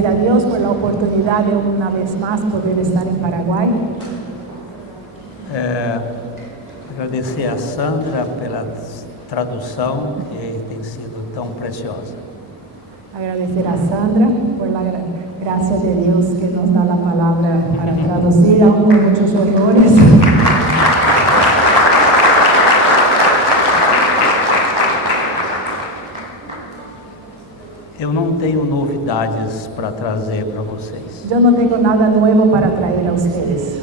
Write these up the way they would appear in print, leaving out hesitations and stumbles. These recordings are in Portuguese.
agradecer a Dios por la oportunidad de una vez más poder estar en Paraguay. Agradecer a Sandra pela tradução que tem sido tão preciosa. Agradecer a Sandra por la gracia de Dios que nos da la palabra para traducir, aún con muchos errores. Eu não tenho novidades para trazer para vocês. Yo no tengo nada nuevo para traer a ustedes.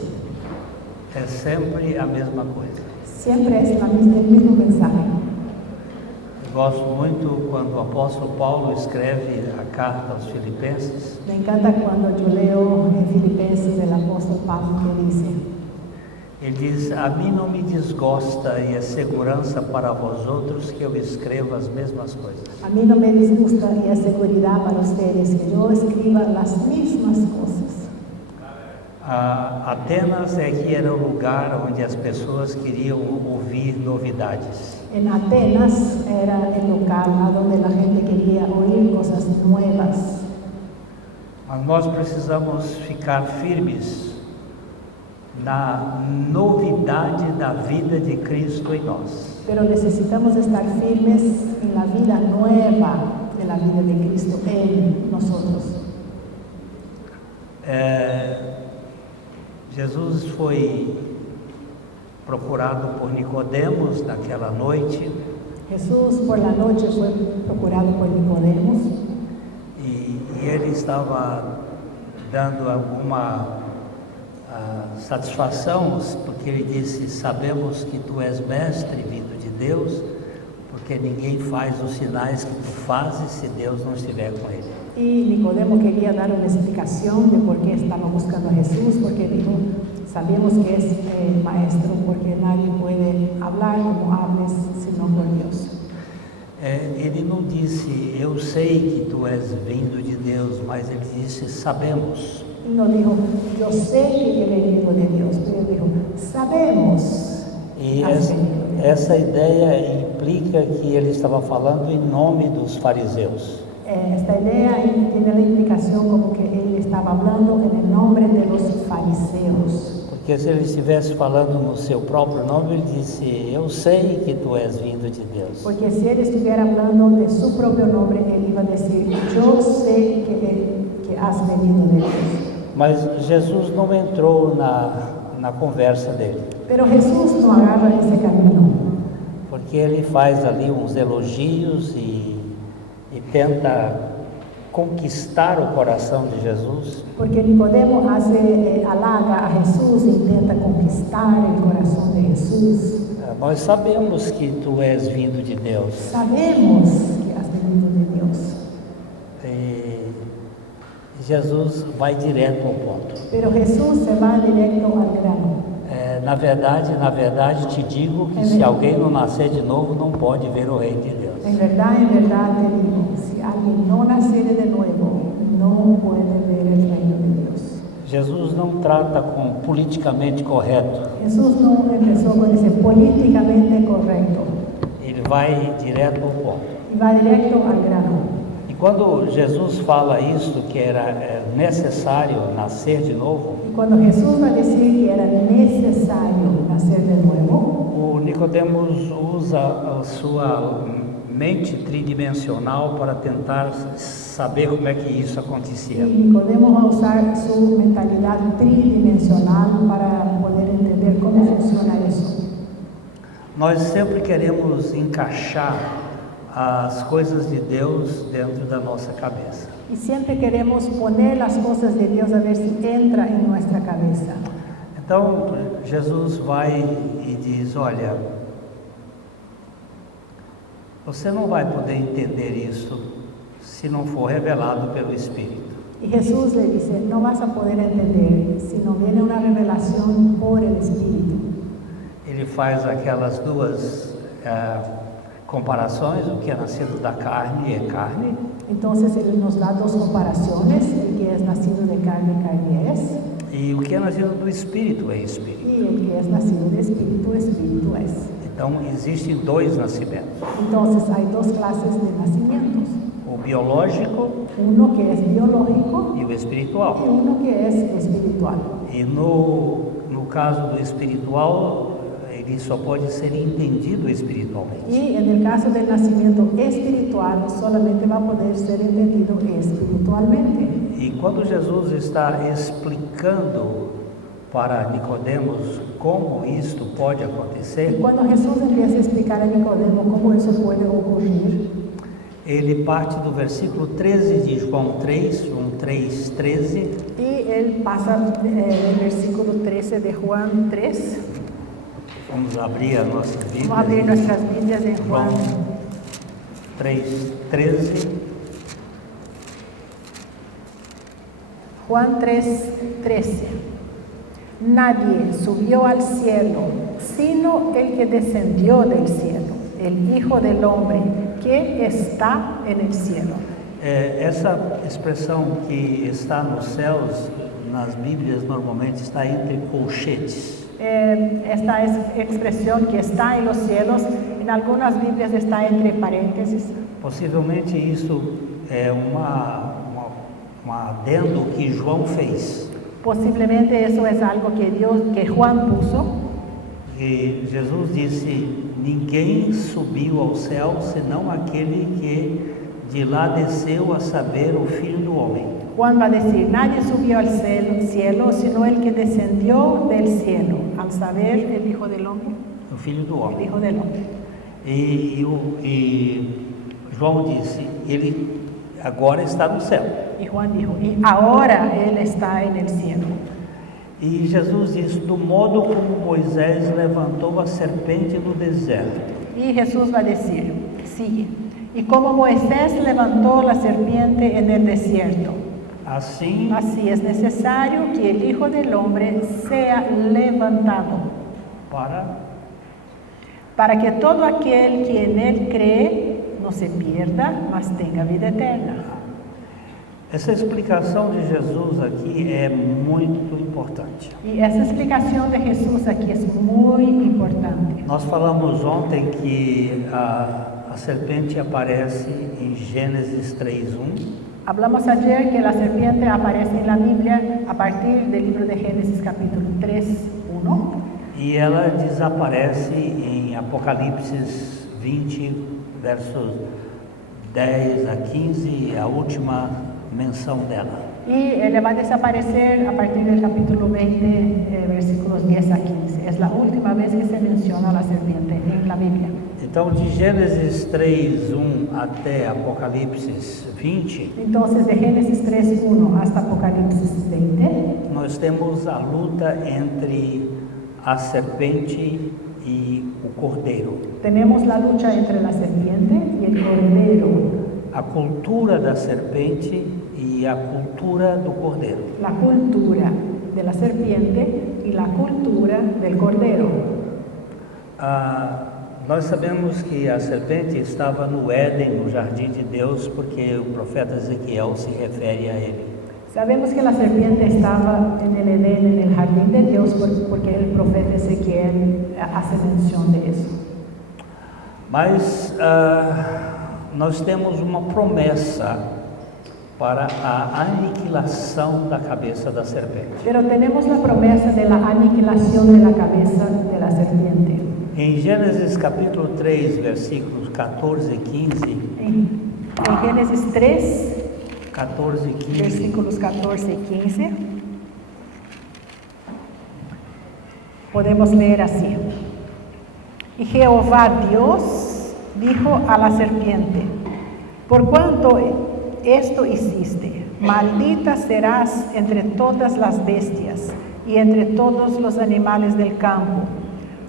É sempre a mesma coisa. Siempre es el mismo mensaje. Eu gosto muito quando o apóstolo Paulo escreve a carta aos Filipenses. Me encanta cuando yo leo en Filipenses el apóstol Pablo que dice: Ele diz: a mim não me desgosta e é segurança para vós outros que eu escreva as mesmas coisas. a mí no me disgusta y es seguridad para ustedes que yo escriba las mismas cosas. Atenas é que era o lugar onde as pessoas queriam ouvir novidades. En Atenas era el local a donde la gente quería oír cosas nuevas. Mas nós precisamos ficar firmes na novidade da vida de Cristo em nós. Pero necesitamos estar firmes en la vida nueva de la vida de Cristo en nosotros. Jesus foi procurado por Nicodemos naquela noite. Jesús por la noche fue procurado por Nicodemos E ele estava dando alguma satisfação, porque ele disse: sabemos que tu és mestre vindo de Deus, porque ninguém faz os sinais que tu fazes se Deus não estiver com ele. y Nicodemo quería dar una explicación de por qué estaba buscando a Jesús, porque dijo: sabemos que es maestro, porque nadie puede hablar como hables sino por Dios. Ele não disse: eu sei que tu és vindo de Deus, mas ele disse: sabemos. No dijo: yo sé que he venido de Dios, pero dijo: sabemos. E has venido de Dios. essa ideia implica que ele estava falando em nome dos fariseus. Esta idea tiene la implicación como que él estaba hablando en el nombre de los fariseos. Porque se ele estivesse falando no seu próprio nome, ele disse: eu sei que tu és vindo de Deus. Porque si él estuviera hablando de su propio nombre, él iba a decir: yo sé que has venido de Dios. Mas Jesus não entrou na conversa dele, Pero Jesús no agarra ese camino, porque ele faz ali uns elogios e tenta conquistar o coração de Jesus. porque Nicodemo halaga a Jesús e intenta conquistar el corazón de Jesús. Nós sabemos que tu és vindo de Deus. Sabemos que has venido de Dios. E Jesus vai direto ao ponto. Pero Jesús se va directo al grano. Na verdade te digo que se alguém não nascer de novo, não pode ver o reino de Deus. En verdad te digo, si alguien no naciere de nuevo, no puede ver el reino de Dios. Jesus não trata com politicamente correto. Jesús no empezó con ese políticamente correcto, Ele vai direto ao ponto. y va directo al grano. E quando Jesus fala isso, que era necessário nascer de novo, Y cuando Jesús va a decir que era necesario nacer de nuevo, o Nicodemos usa a sua mente tridimensional para tentar saber como é que isso y acontecia. Nicodemo va a usar su mentalidad tridimensional para poder entender cómo funciona eso. Nós sempre queremos encaixar as coisas de Deus dentro da nossa cabeça. Y siempre queremos poner las cosas de Dios a ver si entra en nuestra cabeza. Então, Jesus vai e diz: olha, você não vai poder entender isso se não for revelado pelo Espírito. Y Jesús le dice: no vas a poder entender si no viene una revelación por el Espíritu. Ele faz aquelas duas comparações: o que é nascido da carne é carne, Entonces Él nos da dos comparaciones: el que es nacido de carne, carne es, e o que é nascido do Espírito é Espírito. y el que es nacido de Espíritu, Espíritu es. Então, existem dois nascimentos. Entonces hay dos clases de nacimientos. O biológico uno que es biológico e o y espiritual. uno que es espiritual. E no caso do espiritual, ele só pode ser entendido espiritualmente. Y en el caso del nacimiento espiritual, solamente va a poder ser entendido espiritualmente. E quando Jesus está explicando para Nicodemos como isto pode Y acontecer, cuando Jesús empieza a explicar a Nicodemo cómo eso puede ocurrir, ele parte do versículo 13 de João 3, João 3, 13, y él pasa del versículo 13 de Juan 3. vamos abrir a nossa Bíblia, Vamos a abrir nuestras Biblias en João Juan 3, 13, Juan 3:13. Nadie subió al cielo, sino el que descendió del cielo, el Hijo del Hombre, que está en el cielo. Essa expressão que está nos céus, nas Bíblias normalmente está entre colchetes. Esta expresión que está en los cielos, en algunas Biblias está entre paréntesis. Possivelmente isso é um adendo que João fez. Posiblemente eso es algo que Juan puso. E Jesus disse: ninguém subiu ao céu senão aquele que de lá desceu, a saber, o Filho do Homem. Juan va a decir, nadie subió al cielo, sino el que descendió del cielo, al saber el Hijo del Hombre. O Filho do El Homem. Hijo del Hombre. E João disse: ele agora está no céu. Y Juan dijo, y ahora Él está en el cielo. E Jesus diz: do modo como Moisés levantou a serpente no deserto, Y Jesús va a decir, sigue, y como Moisés levantó la serpiente en el desierto, assim así es necesario que el Hijo del Hombre sea levantado, para que todo aquel que en Él cree no se pierda, mas tenga vida eterna. Essa explicação de Jesus aqui é muito importante. Y esa explicación de Jesús aquí es muy importante. Nós falamos ontem que a serpente aparece em Gênesis 3:1 Hablamos ayer que la serpiente aparece en la Biblia a partir del libro de Génesis capítulo 3:1 e ela desaparece em Apocalipse 20, versos 10 a 15, a última menção dela. y él va a desaparecer a partir del capítulo 20, versículos 10 a 15. Es la última vez que se menciona la serpiente en la Biblia. Então, de Gênesis 3:1 até Apocalipse 20, Entonces, de Génesis 3:1 hasta Apocalipsis 20, nós temos a luta entre a serpente e o cordeiro. tenemos la lucha entre la serpiente y el cordero. A cultura da serpente e a cultura do cordeiro. La cultura de la serpiente y la cultura del cordero. Nós sabemos que a serpente estava no Éden, no jardim de Deus, porque o profeta Ezequiel se refere a ele. Sabemos que la serpiente estaba en el Edén, en el jardín de Dios, porque el profeta Ezequiel hace mención de eso. Mas nós temos uma promessa para a aniquilação da cabeça da serpente. Pero tenemos la promesa de la aniquilación de la cabeza de la serpiente. Em Gênesis capítulo 3, versículos 14 e 15, En Génesis 3, 14 e 15, versículos 14 y 15, podemos leer así. Y Jehová Dios dijo a la serpiente, por cuanto esto hiciste, maldita serás entre todas las bestias y entre todos los animales del campo.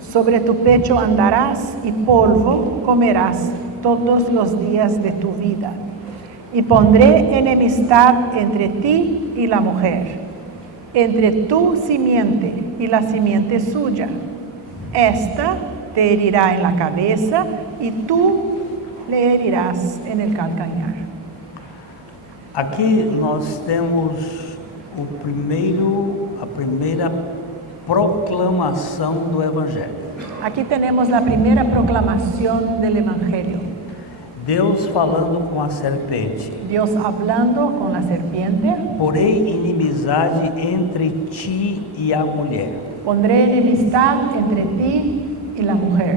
Sobre tu pecho andarás y polvo comerás todos los días de tu vida. Y pondré enemistad entre ti y la mujer, entre tu simiente y la simiente suya. Esta te herirá en la cabeza y tú le herirás en el calcañar. Aqui nós temos a primeira proclamação do Evangelho. Aquí tenemos la primera proclamación del Evangelio. Deus falando com a serpente. Dios hablando con la serpiente. Porém inimizade entre ti e a mulher. Pondré enemistad entre ti y la mujer.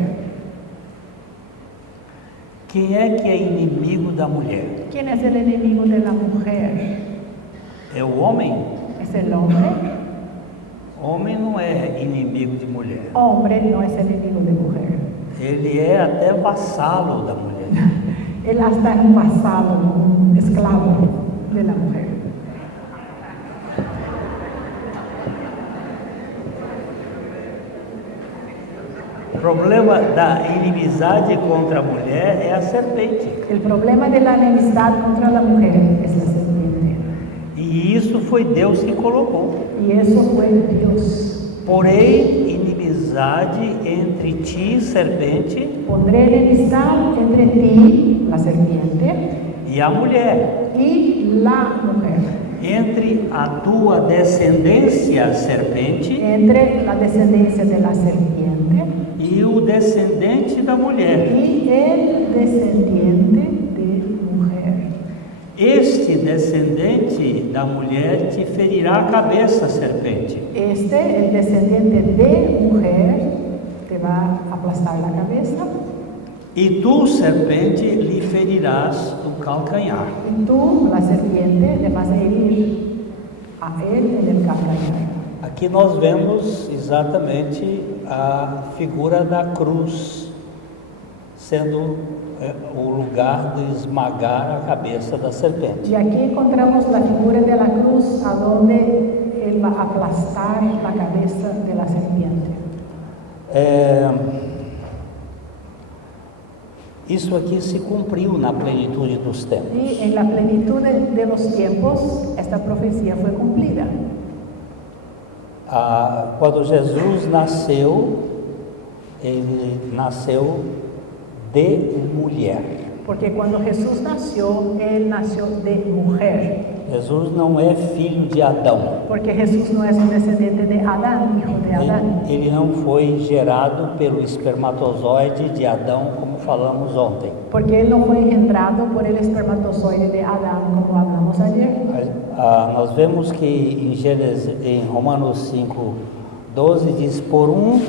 Quem é que é inimigo da mulher? ¿Quién es el enemigo de la mujer? É o homem? ¿Es el hombre? Homem não é inimigo de mulher. Hombre no es enemigo de mujer. Ele é até vassalo da mulher. Él hasta es un vasallo, un esclavo de la mujer. O problema da inimizade contra a mulher é a serpente. El problema de la enemistad contra la mujer es la serpiente. E isso foi Deus que colocou. Y eso fue Dios. Porém, inimizade entre ti, serpente, Pondré enemistad entre ti, la serpiente, e a mulher. y la mujer. Entre a tua descendência, serpente, Entre la descendencia de la serpiente e o descendente da mulher. y el descendiente de mujer. Este descendente da mulher te ferirá a cabeça, serpente. El descendiente de mujer, te va a aplastar la cabeza. E tu, serpente, lhe ferirás o calcanhar. Y tú, la serpiente, le vas a herir a él en el calcañar. Aqui nós vemos exatamente a figura da cruz, sendo o lugar de esmagar a cabeça da serpente. Y aquí encontramos la figura de la cruz, a donde él va a aplastar la cabeza de la serpiente. Isso aqui se cumpriu na plenitude dos tempos. Y en la plenitud de los tiempos, esta profecía fue cumplida. Quando Jesus nasceu, ele nasceu de mulher. Porque cuando Jesús nació, él nació de mujer. Jesus não é filho de Adão. Porque Jesús no es un descendiente de Adán, hijo de Adán. Ele não foi gerado pelo espermatozoide de Adão, como falamos ontem. Porque él no fue engendrado por el espermatozoide de Adán, como hablamos ayer. Nós vemos que em Romanos 5:12 diz: por um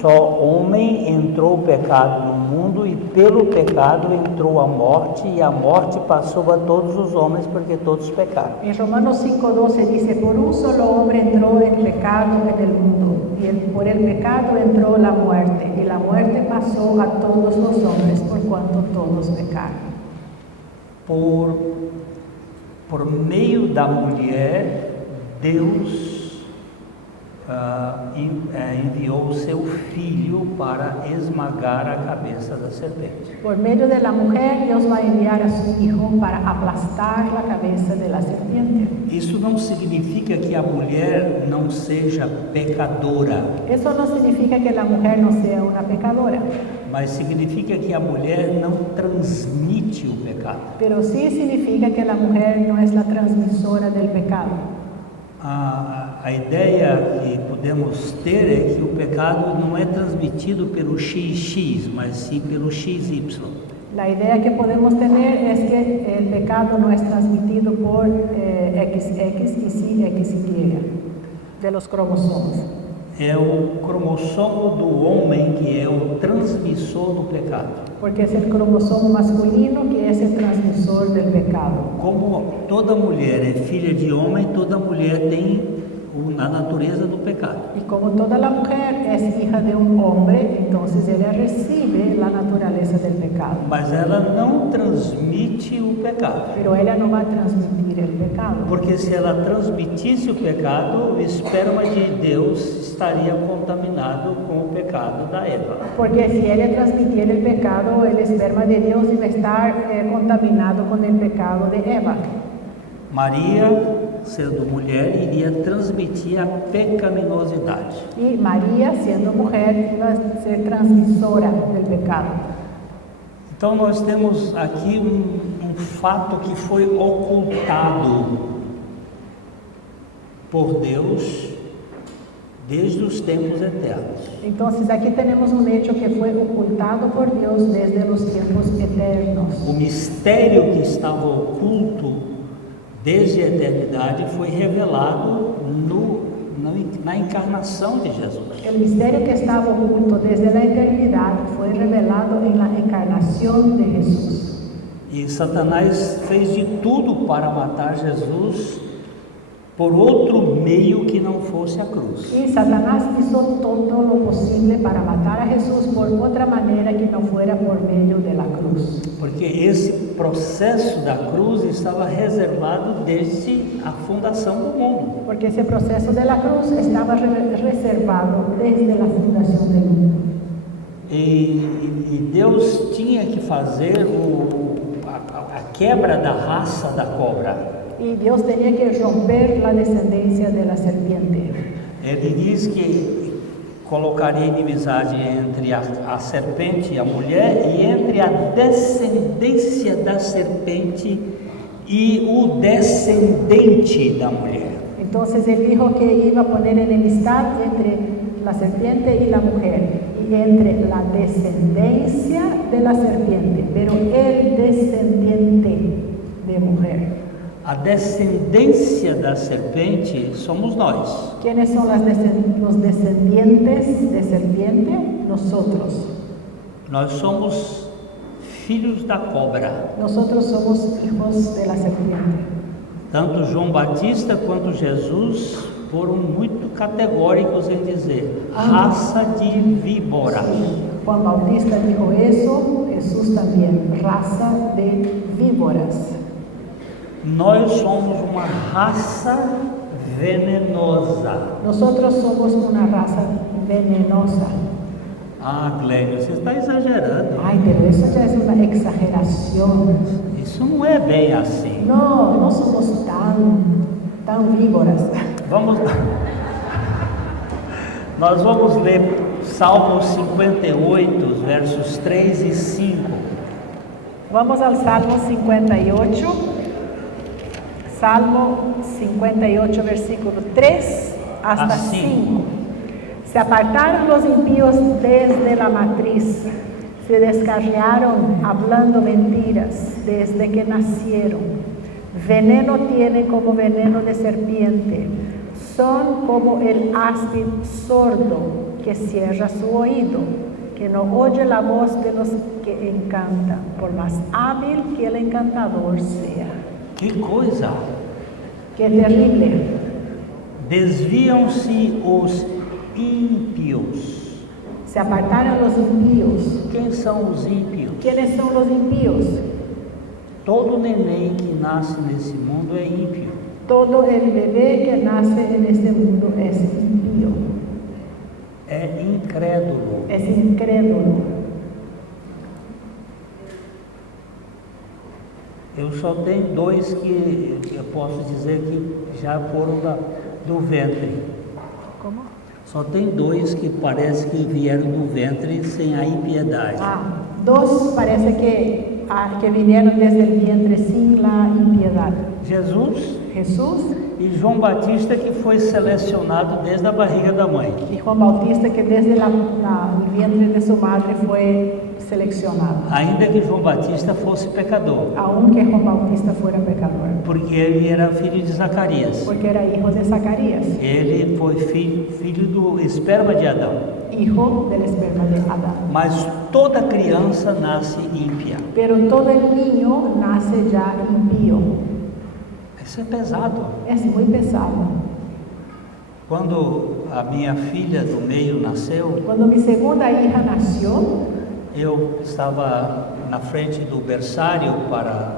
só homem entrou o pecado no mundo, e pelo pecado entrou a morte, e a morte passou a todos os homens, porque todos pecaram. En Romanos 5:12 dice: por un solo hombre entró el pecado en el mundo, y por el pecado entró la muerte, y la muerte pasó a todos los hombres, por cuanto todos pecaron. Por meio da mulher, Deus enviou o seu filho para esmagar a cabeça da serpente. Por medio de la mujer, Dios va a enviar a su hijo para aplastar la cabeza de la serpiente. Isso não significa que a mulher não seja pecadora, Eso no significa que la mujer no sea una pecadora, mas significa que a mulher não transmite o pecado. pero sí significa que la mujer no es la transmisora del pecado. A ideia que podemos ter é que o pecado não é transmitido pelo XX, mas sim pelo XY. La idea que podemos tener es que el pecado no es transmitido por XX y sí XY, de los cromosomos. É o cromossomo do homem que é o transmissor do pecado. Porque es el cromosomo masculino que es el transmisor del pecado. Como toda mulher é filha de homem, toda mulher tem a natureza do pecado. Y como toda la mujer es hija de un hombre, entonces ella recibe la naturaleza del pecado. Mas ela não transmite o pecado. Pero ella no va a transmitir el pecado. Porque se ela transmitisse o pecado, o esperma de Deus estaria contaminado com o pecado da Eva. Porque si ella transmitiera el pecado, el esperma de Dios iba a estar contaminado con el pecado de Eva. Maria, sendo mulher, iria transmitir a pecaminosidade. Y María, siendo mujer, iba a ser transmisora del pecado. Então nós temos aqui um fato que foi ocultado por Deus desde os tempos eternos. Entonces aquí tenemos un hecho que fue ocultado por Dios desde los tiempos eternos. O mistério que estava oculto desde a eternidade foi revelado na encarnação de Jesus. El misterio que estaba oculto desde la eternidad fue revelado en la encarnación de Jesús. E Satanás fez de tudo para matar Jesus por outro meio que não fosse a cruz. Y Satanás hizo todo lo posible para matar a Jesús por otra manera que no fuera por medio de la cruz. Porque esse processo da cruz estava reservado desde a fundação do mundo. Porque ese proceso de la cruz estaba reservado desde la fundación del mundo. E Deus tinha que fazer a quebra da raça da cobra. Y Dios tenía que romper la descendencia de la serpiente. Ele diz que colocaria inimizade entre a serpente e a mulher e entre a descendência da serpente e o descendente da mulher. Entonces él dijo que iba a poner enemistad entre la serpiente y la mujer y entre la descendencia de la serpiente, pero el descendiente de mujer. A descendência da serpente somos nós. ¿Quiénes son los descendientes de serpiente? Nosotros. Nós somos filhos da cobra. Nosotros somos hijos de la serpiente. Tanto João Batista quanto Jesus foram muito categóricos em dizer raça de víbora. Juan Bautista dijo eso, Jesús también, raza de víboras. Nós somos uma raça venenosa. Nosotros somos una raza venenosa. Ah, Glênio, você está exagerando. Ay, pero eso ya es una exageración. Isso não é bem assim. No, no somos tan víboras. Vamos lá. Nós vamos ler Salmos 58, versos 3 e 5. Vamos al Salmo 58. Salmo 58, versículo 3 hasta 5. Se apartaron los impíos desde la matriz, se descarriaron hablando mentiras desde que nacieron. Veneno tienen como veneno de serpiente, son como el áspid sordo que cierra su oído, que no oye la voz de los que encantan, por más hábil que el encantador sea. Que coisa! Que terrible. Desviam-se os ímpios. Se apartaron los impíos. Quem são os ímpios? ¿Quiénes son los impíos? Todo neném que nasce nesse mundo é ímpio. Todo el bebé que nace en este mundo es impío. É incrédulo. Es incrédulo. Eu só tenho dois que eu posso dizer que já foram do ventre. Como? Só tem dois que parece que vieram do ventre sem a impiedade. Dos parece que vinieron desde el vientre sin la impiedad. Jesús e João Batista, que foi selecionado desde a barriga da mãe. Y Juan Bautista, que desde el vientre de su madre fue seleccionado. Ainda que João Batista fosse pecador. Aunque Juan Bautista fuera pecador. Porque ele era filho de Zacarias. Porque era hijo de Zacarias. Ele foi filho do esperma de Adão. Hijo del esperma de Adán. Mas toda criança nasce ímpia. Pero todo el niño nace ya impío. Isso é pesado. É muito pesado. Quando a minha filha do meio nasceu, quando minha segunda hija nasceu, eu estava na frente do berçário para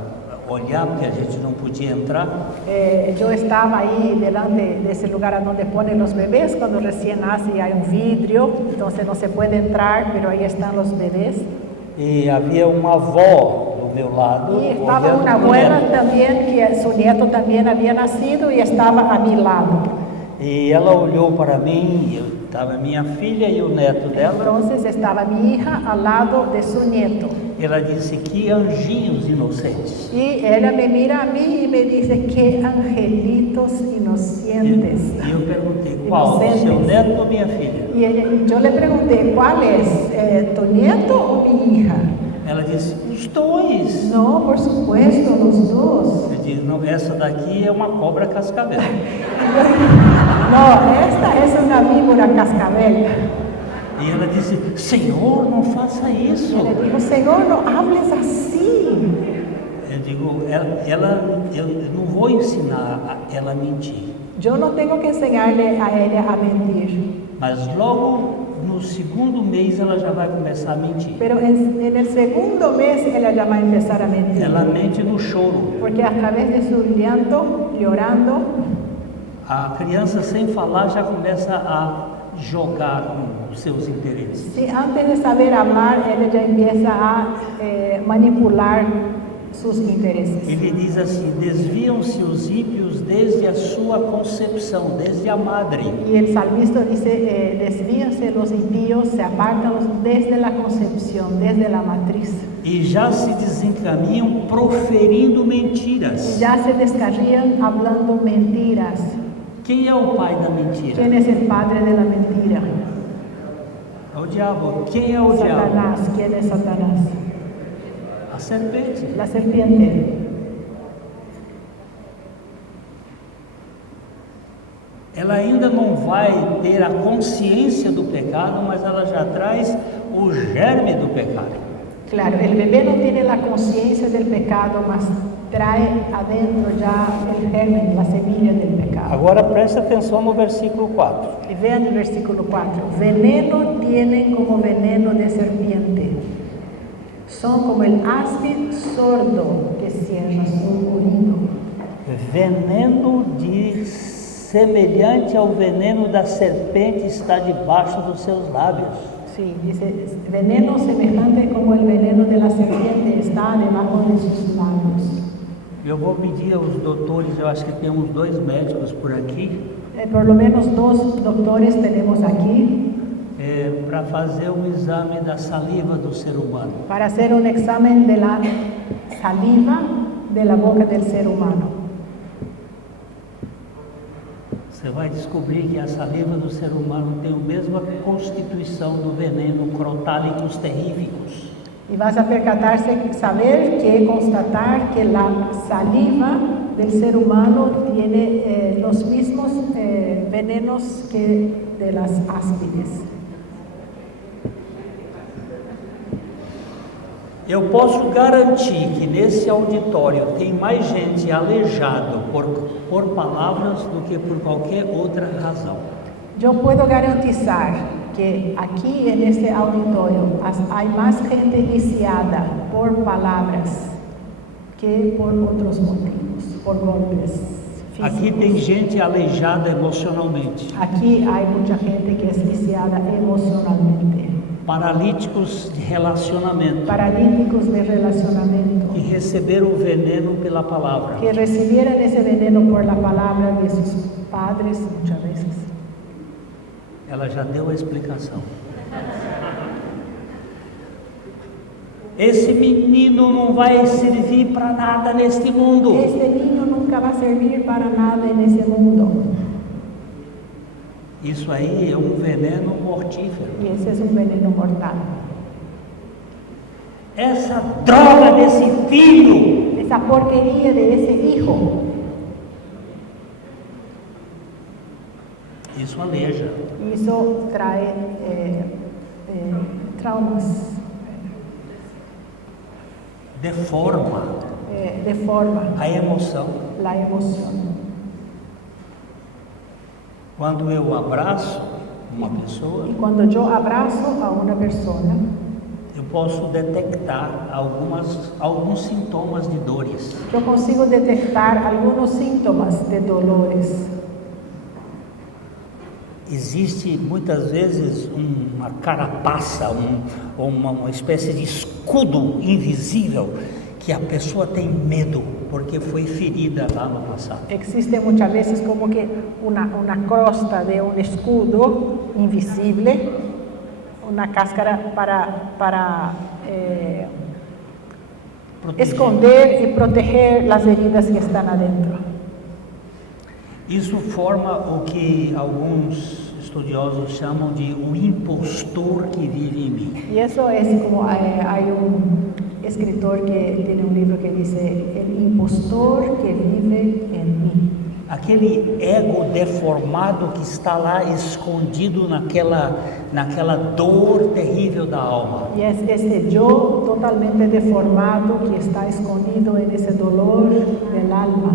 olhar, porque a gente não podia entrar. Eu estava aí delante desse lugar onde põem os bebês quando recém nasce, há vidro, então não se pode entrar, mas aí estão os bebês. E havia uma avó do meu lado. E estava uma abuela também, que seu neto também havia nascido e estava a meu lado. E ela olhou para mim, estava minha filha e o neto dela. Então estava minha hija ao lado de seu neto. Ela disse: que anjinhos inocentes. E ela me mira a mim e me diz: que angelitos inocentes. E eu perguntei: qual? inocentes. Seu neto ou minha filha? Y yo le pregunté, ¿cuál es? ¿Tu nieto o mi hija? Ela disse, os dois. No, por supuesto, los dos. Eu disse, não, essa daqui é uma cobra cascavel. No, esta es una víbora cascabel. E ela disse, Senhor, não faça isso. Y le dijo, Señor, no hables así. Eu digo, eu não vou ensinar ela a mentir. Yo no tengo que enseñarle a ella a mentir. Mas logo no segundo mês ela já vai começar a mentir. Pero en el segundo mes ella ya va a empezar a mentir. Ela mente no choro. Porque a través de su llanto, llorando, A criança sem falar já começa a jogar os seus interesses. si antes de saber hablar, ella ya empieza a manipular sus intereses. Ele diz assim, desviam-se os ímpios desde a sua concepção, desde a madre. Y el salmista dice, desvíanse los impíos, se apartan desde la concepción, desde la matriz. E já se desencaminham proferindo mentiras. Ya se descarrían hablando mentiras. Quem é o pai da mentira? ¿Quién es el padre de la mentira? É o diabo. Quem é o diabo? Satanás. ¿Quién es Satanás? A serpente. La serpiente. Ela ainda não vai ter a consciência do pecado, mas ela já traz o germe do pecado. Claro, el bebé no tiene la conciencia del pecado, mas trae adentro ya el germen, la semilla del pecado. Agora preste atenção no versículo 4. Y vean el versículo 4. Veneno tienen como veneno de serpiente. Son como el áspid sordo que cierra su oído. Veneno semelhante ao veneno da serpente está debaixo dos seus lábios. Sí, dice, veneno semejante como el veneno de la serpiente está debajo de sus labios. Eu vou pedir aos doutores, eu acho que tem uns 2 médicos por aqui, Por lo menos 2 doctores tenemos aquí para fazer um exame da saliva do ser humano. para hacer un examen de la saliva de la boca del ser humano. Você vai descobrir que a saliva do ser humano tem a mesma constituição do veneno crotálicos terríficos. Y vas a percatarse, constatar que la saliva del ser humano tiene los mismos venenos que de las áspides. Eu posso garantir que nesse auditório tem mais gente aleijado por palavras do que por qualquer outra razão. Yo puedo garantizar que aquí en este auditorio hay más gente lisiada por palabras que por otros motivos, por golpes físicos. Aqui tem gente aleijada emocionalmente, Aquí hay mucha gente que es lisiada emocionalmente, paralíticos de relacionamento, paralíticos de relacionamiento, que receberam o veneno pela palavra. que recibieran ese veneno por la palabra de sus padres muchas veces. Ela já deu a explicação. Esse menino não vai servir para nada neste mundo. Este niño nunca va a servir para nada en ese mundo. Isso aí é um veneno mortífero. Y ese es un veneno mortal. Essa droga desse filho, Esa porquería de ese hijo, isso aleija. y eso trae traumas, Deforma deforma a emoção. la emoción. Quando eu abraço uma pessoa, Y cuando yo abrazo a una persona, eu posso detectar alguns sintomas de dores. yo consigo detectar algunos síntomas de dolores. Existe muitas vezes uma carapaça, uma espécie de escudo invisível que a pessoa tem medo porque foi ferida lá no passado. Existe muchas veces como que una crosta de un escudo invisible, una cáscara para Proteger. esconder y proteger las heridas que están adentro. Isso forma o que alguns estudiosos chamam de o impostor que vive em mim. Y eso es como hay un escritor que tiene un libro que dice, el impostor que vive en mí. Aquele ego deformado que está lá escondido naquela dor terrível da alma. Y es este yo totalmente deformado que está escondido en ese dolor del alma.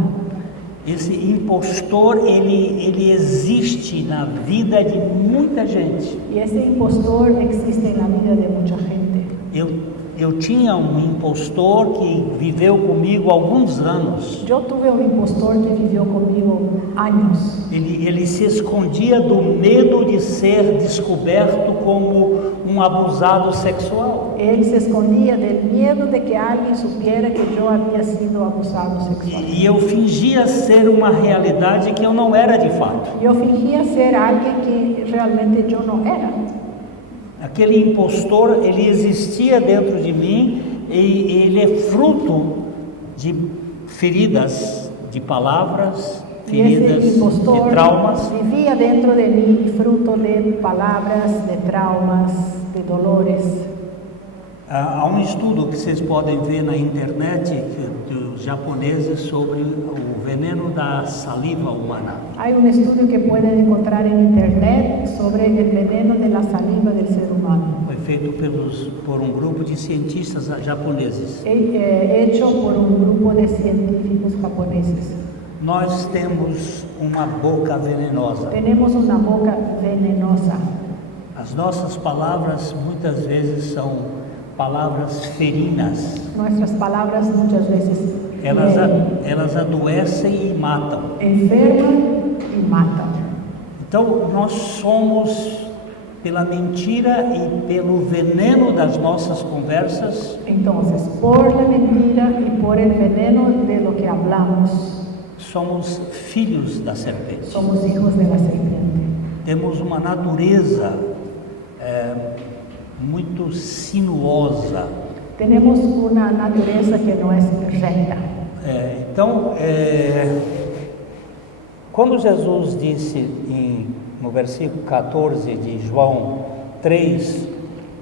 Esse impostor, ele existe na vida de muita gente. Y ese impostor existe en la vida de mucha gente. Eu tinha um impostor que viveu comigo alguns anos. Yo tuve un impostor que vivió conmigo años. Ele se escondia do medo de ser descoberto como um abusado sexual. Él se escondía del miedo de que alguien supiera que yo había sido abusado sexualmente. E eu fingia ser uma realidade que eu não era de fato. Yo fingía ser alguien que realmente yo no era. Aquele impostor, ele existia dentro de mim e ele é fruto de feridas, de palavras, Y ese feridas, de impostor traumas. vivía dentro de mí fruto de palabras, de traumas, de dolores. Há um estudo que vocês podem ver na internet dos japoneses sobre o veneno da saliva humana. Hay un estudio que pueden encontrar en internet sobre el veneno de la saliva del ser humano, Foi feito por um grupo de cientistas japoneses. hecho por un grupo de científicos japoneses. Nós temos uma boca venenosa. Tenemos una boca venenosa. As nossas palavras muitas vezes são palavras ferinas. Nuestras palabras muchas veces Elas adoecem e matam. enferman y matan. Então nós somos, pela mentira e pelo veneno das nossas conversas, Entonces, por la mentira y por el veneno de lo que hablamos, somos filhos da serpente. somos hijos de la serpiente. Temos uma natureza muito sinuosa. Tenemos una naturaleza que no es recta. Então, quando Jesus disse no versículo 14 de João 3,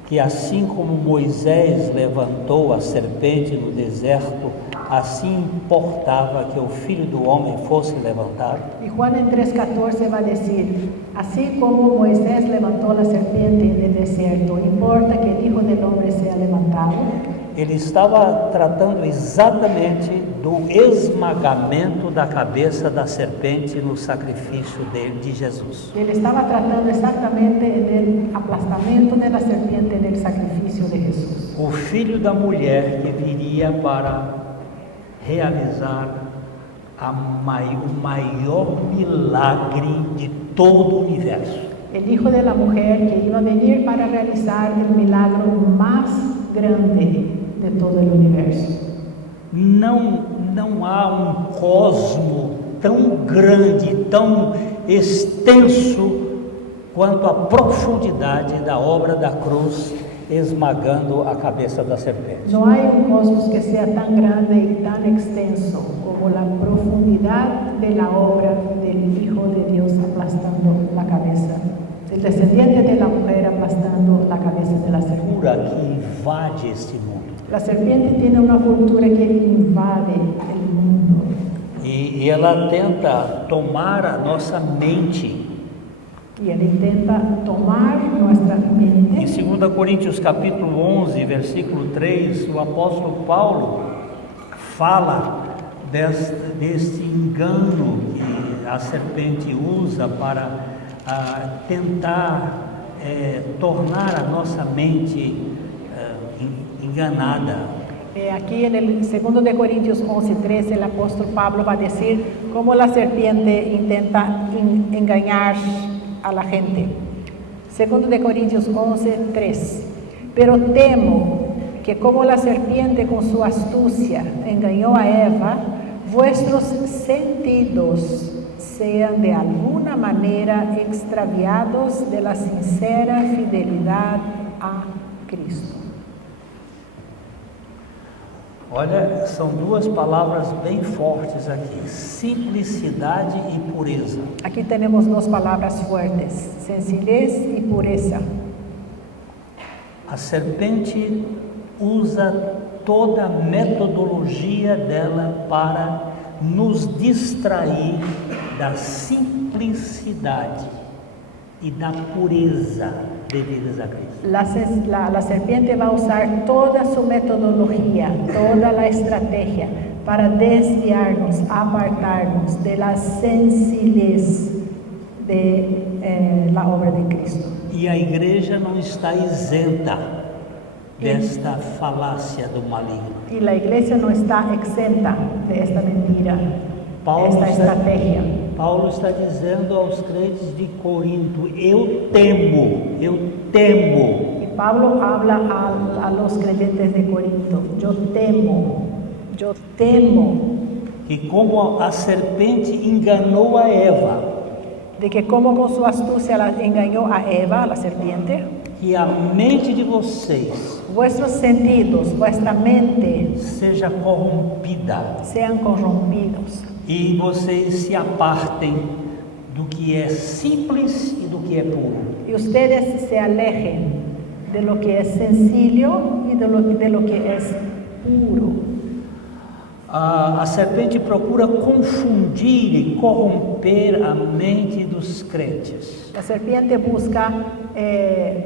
que assim como Moisés levantou a serpente no deserto, assim importava que o Filho do Homem fosse levantado. Y Juan en 3:14 va a decir, así como Moisés levantó la serpiente en el desierto, importa que el Hijo del Hombre sea levantado. Ele estava tratando exatamente do esmagamento da cabeça da serpente no sacrifício de Jesus. Él estaba tratando exactamente del aplastamiento de la serpiente en el sacrificio de Jesús. O filho da mulher que viria para realizar o maior milagre de todo o universo. El Hijo de la Mujer que iba a venir para realizar el milagro más grande de todo el universo. Não há um cosmo tão grande, tão extenso quanto a profundidade da obra da cruz esmagando a cabeça da serpente. No hay un cosmos que sea tan grande y tan extenso como la profundidad de la obra del Hijo de Dios aplastando la cabeza, el descendiente de la mujer aplastando la cabeza de la serpiente. Que invade este mundo. La serpiente tiene una cultura que invade el mundo. E ela tenta tomar a nossa mente. Y él intenta tomar nuestra mente. Em 2 Coríntios capítulo 11, versículo 3, o apóstolo Paulo fala deste engano que a serpente usa para tentar tornar a nossa mente enganada. Aquí en el 2 de Corintios 11:3 el apóstol Pablo va a decir cómo la serpiente intenta engañar a la gente. 2 de Corintios 11:3. Pero temo que como la serpiente con su astucia engañó a Eva, vuestros sentidos sean de alguna manera extraviados de la sincera fidelidad a Cristo. Olha, são duas palavras bem fortes aqui: simplicidade e pureza. Aquí tenemos dos palabras fuertes, sencillez y pureza. A serpente usa toda a metodologia dela para nos distrair da simplicidade e da pureza devidas a Cristo. La serpiente va a usar toda su metodología, toda la estrategia para desviarnos, apartarnos de la sencillez de la obra de Cristo. E a igreja não está isenta desta falácia do maligno. Y la iglesia no está exenta de esta mentira, de esta estrategia. Paulo está dizendo aos crentes de Corinto: eu temo. Y Pablo habla a los creyentes de Corinto: yo temo. Que como a serpente enganou a Eva, De que como con su astucia engañó a Eva, la serpiente, que a mente de vocês vuestros sentidos, vuestra mente seja corrompida sean corrompidos e vocês se apartem do que é simples e do que é puro. y ustedes se alejen de lo que es sencillo y de lo que es puro. A serpente procura confundir e corromper a mente dos crentes. La serpiente busca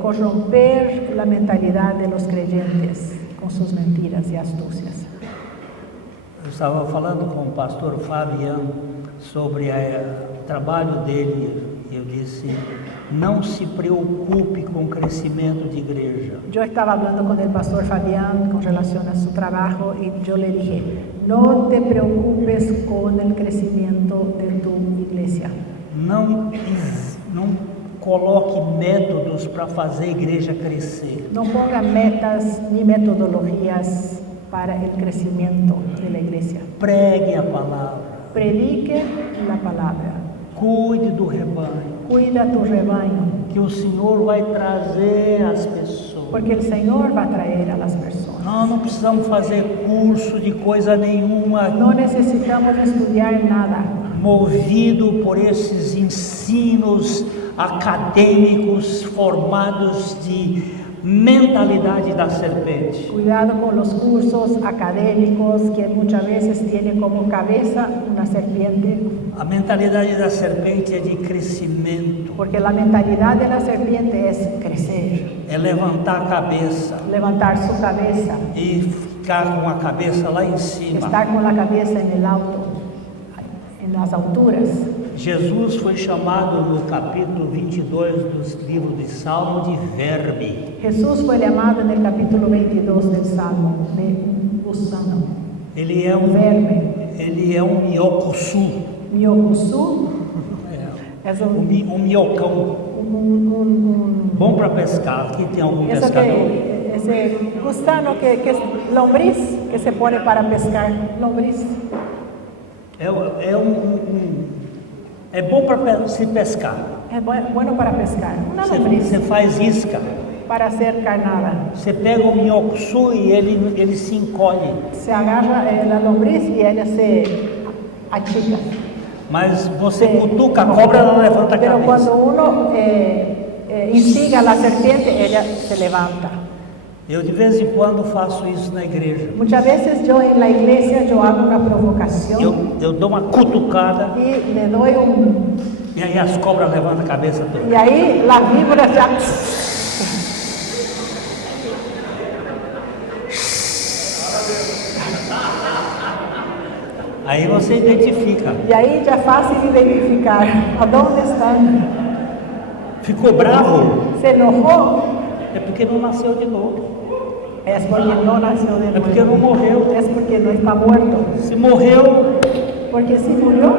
corromper la mentalidad de los creyentes con sus mentiras y astucias. Eu estava falando com o pastor Fabiano sobre o trabalho dele e eu disse: não se preocupe com o crescimento de igreja. Yo estaba hablando con el pastor Fabián con relación a su trabajo y yo le dije: no te preocupes con el crecimiento de tu iglesia. Não coloque métodos para fazer a igreja crescer. No ponga metas ni metodologías para el crecimiento de la iglesia. Pregue a palavra. Predique la palabra. Cuide do rebanho. Cuida tu rebaño. Que o Senhor vai trazer as pessoas. Porque el Señor va a traer a las personas. Nós não precisamos fazer curso de coisa nenhuma. No necesitamos estudiar nada. Movido por esses ensinos acadêmicos formados de mentalidade da serpente. Cuidado con los cursos académicos que muchas veces tienen como cabeza una serpiente. A mentalidade da serpente é de crescimento. Porque la mentalidad de la serpiente es crecer. É levantar a cabeça. Levantar su cabeza. E ficar com a cabeça lá em cima. Estar con la cabeza en el alto, en las alturas. Jesus foi chamado no capítulo 22 do livro de Salmo de verme. Jesús fue llamado en el capítulo 22 del Salmo de gusano. Ele é um verme. Ele é um minhocuçu. Minhocuçu é um minhocão. Bom para pescar. Aqui tem algum pescador? Esse gusano que es lombriz que se pone para pescar. Lombriz. É bom para se pescar. É bueno para pescar. Uma lombriz. Você faz isca. Para hacer carnada. Você pega o minhocuçu e ele se encolhe. Se agarra a lombriz e ela se achica. Mas você cutuca a cobra, ela levanta a cabeça. Pero cuando uno instiga a serpiente, ella se levanta. Eu de vez em quando faço isso na igreja. Muchas veces yo en la iglesia yo hago una provocación. Eu dou uma cutucada. Y le doy E aí as cobras levantam a cabeça toda. Y ahí las víboras ya. Aí você identifica. E aí já é fácil identificar aonde estão. Ficou bravo? Se enojou? É porque não nasceu de novo. É porque não nasceu de novo. É porque não morreu. É porque não está morto. Se morreu. Porque se morreu.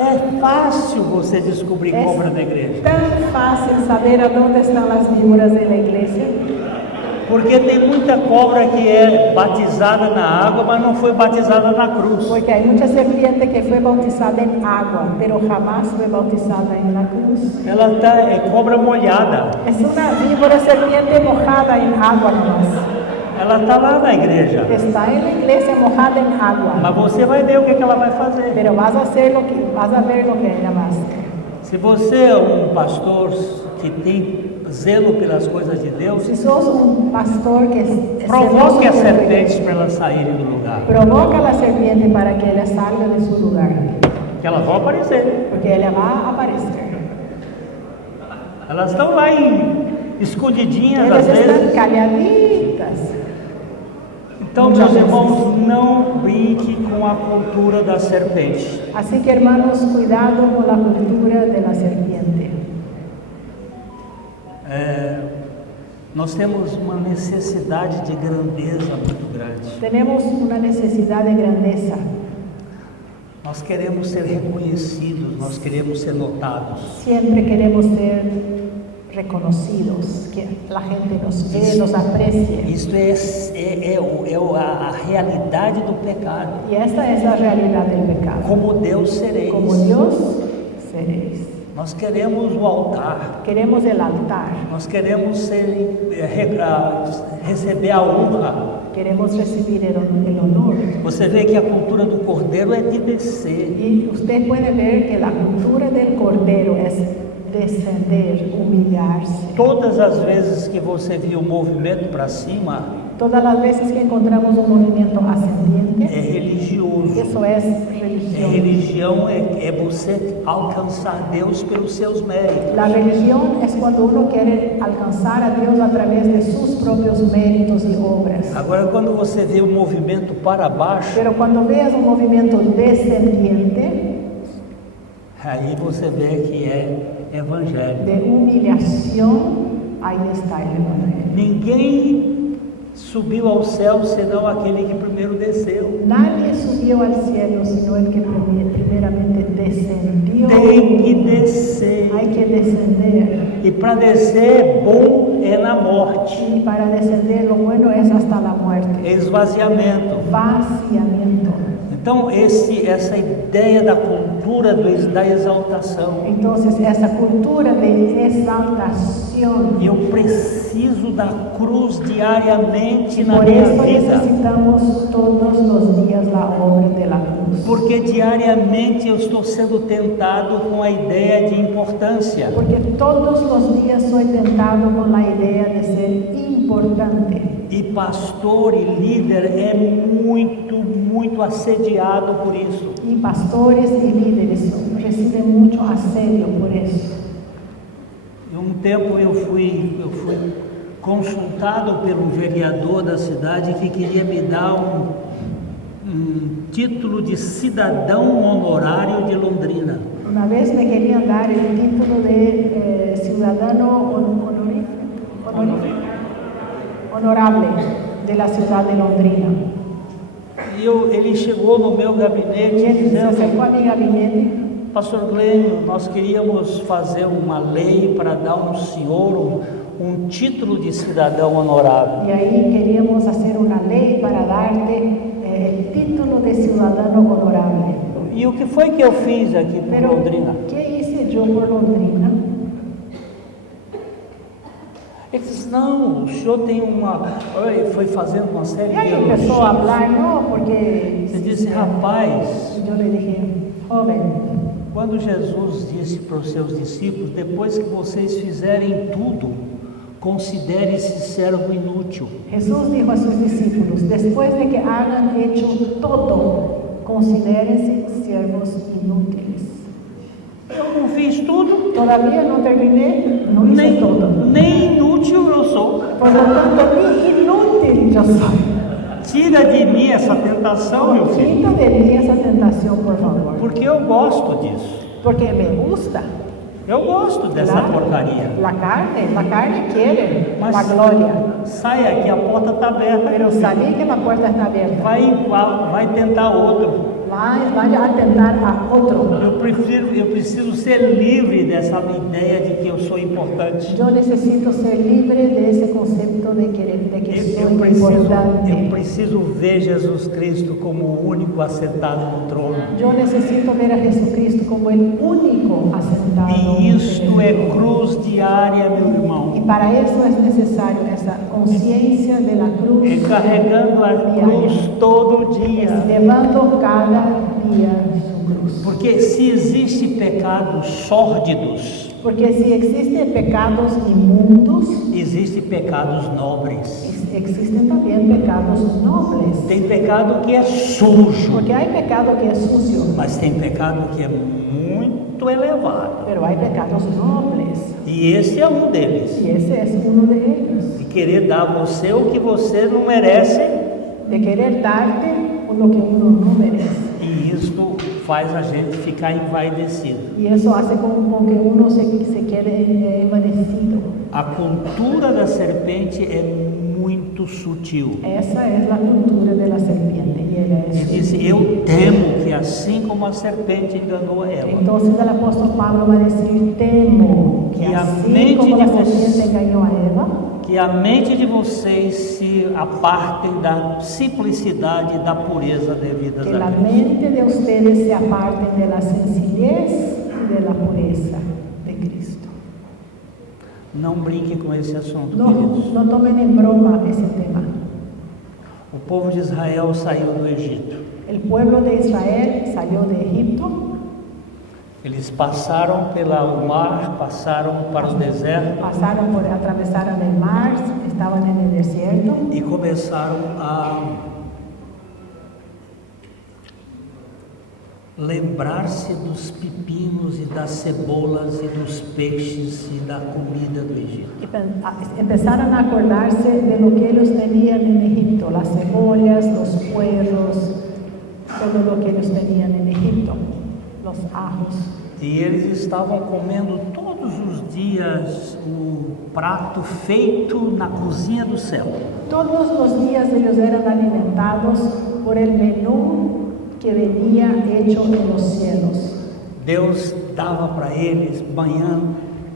É fácil você descobrir cobra na igreja. É tão fácil saber aonde estão as víboras na igreja. Porque tem muita cobra que é batizada na água, mas não foi batizada na cruz. Porque há muita serpiente que foi bautizada em água, mas jamais foi bautizada na cruz. Ela é cobra molhada. É uma víbora serpiente mojada em água, nós. Ela está lá na igreja. Está en la iglesia mojada en agua. Mas você vai ver o que ela vai fazer. Pero vas a ver lo que ella va a hacer. Se você é um pastor que tem zelo pelas coisas de Deus, Si sos un pastor que es provoque as celoso por tu serpentes iglesia, para elas saírem do lugar. provoca a la serpiente para que ella salga de su lugar, Que elas vão aparecer. porque ella va a aparecer. Elas estão lá escondidinhas Ellas às están vezes. calladitas. Então, meus irmãos, não brinque com a cultura da serpente. Así que hermanos, cuidado con la cultura de la serpiente. Nós temos uma necessidade de grandeza muito grande. Tenemos una necesidad de grandeza. Nós queremos ser reconhecidos, nós queremos ser notados. Siempre queremos ser reconocidos, que la gente nos ve, nos aprecie. Isto a realidade do pecado. Y esta es la realidad del pecado. Como Deus sereis. Como Dios seréis. Nós queremos o altar. Queremos el altar. Nós queremos receber a honra. Queremos recibir el honor. Você vê que a cultura do cordeiro é de descer. Y usted puede ver que la cultura del cordero es descender, humillarse. Todas as vezes que você viu o movimento para cima, Todas las veces que encontramos un movimiento ascendiente, é religioso. eso es religión. Religião é você alcançar Deus pelos seus méritos. La religión es cuando uno quiere alcanzar a Dios a través de sus propios méritos y obras. Agora, quando você vê o movimento para baixo, Pero cuando veas un movimiento descendiente, aí você vê que é evangelho. de humillación, ahí está el evangelio. Ninguém subiu ao céu senão aquele que primeiro desceu. Nadie subió al cielo sino el que primeramente descendió. Tem que descer. Hay que descender. E para descer, bom é na morte. Y para descender lo bueno es hasta la muerte. É esvaziamento. Vaciamiento. Então, essa ideia da cultura da exaltação. Entonces, esa cultura de exaltación. Eu preciso da cruz diariamente na Por minha eso vida. necesitamos todos los días la obra de la cruz. Porque diariamente eu estou sendo tentado com a ideia de importância. Porque todos los días soy tentado con la idea de ser importante. E pastor e líder é muito assediado por isso. Y pastores y líderes reciben mucho asedio por eso. E um tempo eu fui consultado pelo vereador da cidade que queria me dar um título de cidadão honorário de Londrina. Una vez me querían dar el título de ciudadano honorable de la ciudad de Londrina. E ele chegou no meu Y gabinete él se acercó dizendo: a mi gabinete. Pastor Glênio, nós queríamos fazer uma lei para dar ao senhor um título de cidadão honorável. Y ahí queríamos hacer una ley para darte el título de ciudadano honorable. E o que foi que eu fiz aqui por Pero, Londrina? ¿qué hice yo por Londrina? Ele disse: não, o senhor tem uma... Foi fazendo uma série Y ahí de empezó a elogios. hablar, no, porque Ele disse: rapaz, yo le dije, joven, quando Jesus disse para os seus discípulos: depois que vocês fizerem tudo, considere-se servo inútil. Jesús dijo a sus discípulos, después de que hayan hecho todo, considérense siervos inútiles. Eu não fiz tudo, Todavía no terminé, no hice todo. nem inútil eu sou. Por lo tanto, ni inútil yo soy. Tira de mim essa tentação, meu filho, Quita de mí esa tentación, por favor. porque eu gosto disso. Porque me gusta. Eu gosto dessa Claro, porcaria. la carne quiere Mas la gloria. saia que a porta está aberta. Pero salí que la puerta está abierta. Vai tentar outro. Vaya a tentar a otro. Eu preciso ser livre dessa ideia de que eu sou importante. Yo necesito ser libre de ese concepto de que soy Eu importante. preciso ver Jesus Cristo como o único assentado no trono. Yo necesito ver a Jesucristo como el único asentado. E isto é cruz diária, meu irmão. Y para eso es necesario esa conciencia de la cruz. É carregando a cruz todo dia. Llevando cada día su cruz. Porque se existe pecados sórdidos, Porque si existen pecados inmundos, existem pecados nobres. existen también pecados nobles. Tem pecado que é sujo, Porque hay pecado que es sucio, mas tem pecado que é muito elevado. pero hay pecados nobles. E esse é um deles. Y ese es uno de ellos. De querer dar a você o que você não merece. De querer darte lo que uno no merece. E isto faz a gente ficar envaidecido. Y eso hace con que uno se quede envanecido. A cultura da serpente é muito sutil. Esa es la cultura de la serpiente. Y ella Ele es disse: eu temo que assim como a serpente enganou a Eva, Entonces el apóstol Pablo va a decir, temo que Que a así mente como de la vocês- serpiente engañó a Eva, que a mente de vocês se apartem da simplicidade e da pureza devidas que a la Cristo. mente de ustedes se aparten de la sencillez y de la pureza de Cristo. Não brinque com esse assunto, No, queridos. no tomen en broma ese tema. O povo de Israel saiu do Egito. El pueblo de Israel salió de Egipto, Eles passaram pelo mar, passaram para o deserto atravesaron el mar, estaban en el desierto e começaram a lembrar-se dos pepinos e das cebolas e dos peixes e da comida do Egito. y empezaron a acordarse de lo que ellos tenían en Egipto, las cebollas, los puerros, todo lo que ellos tenían en Egipto, los ajos. E eles estavam comendo todos os dias o prato feito na cozinha do céu. Todos los días ellos eran alimentados por el menú que venía hecho en los cielos. Deus dava para eles manhã,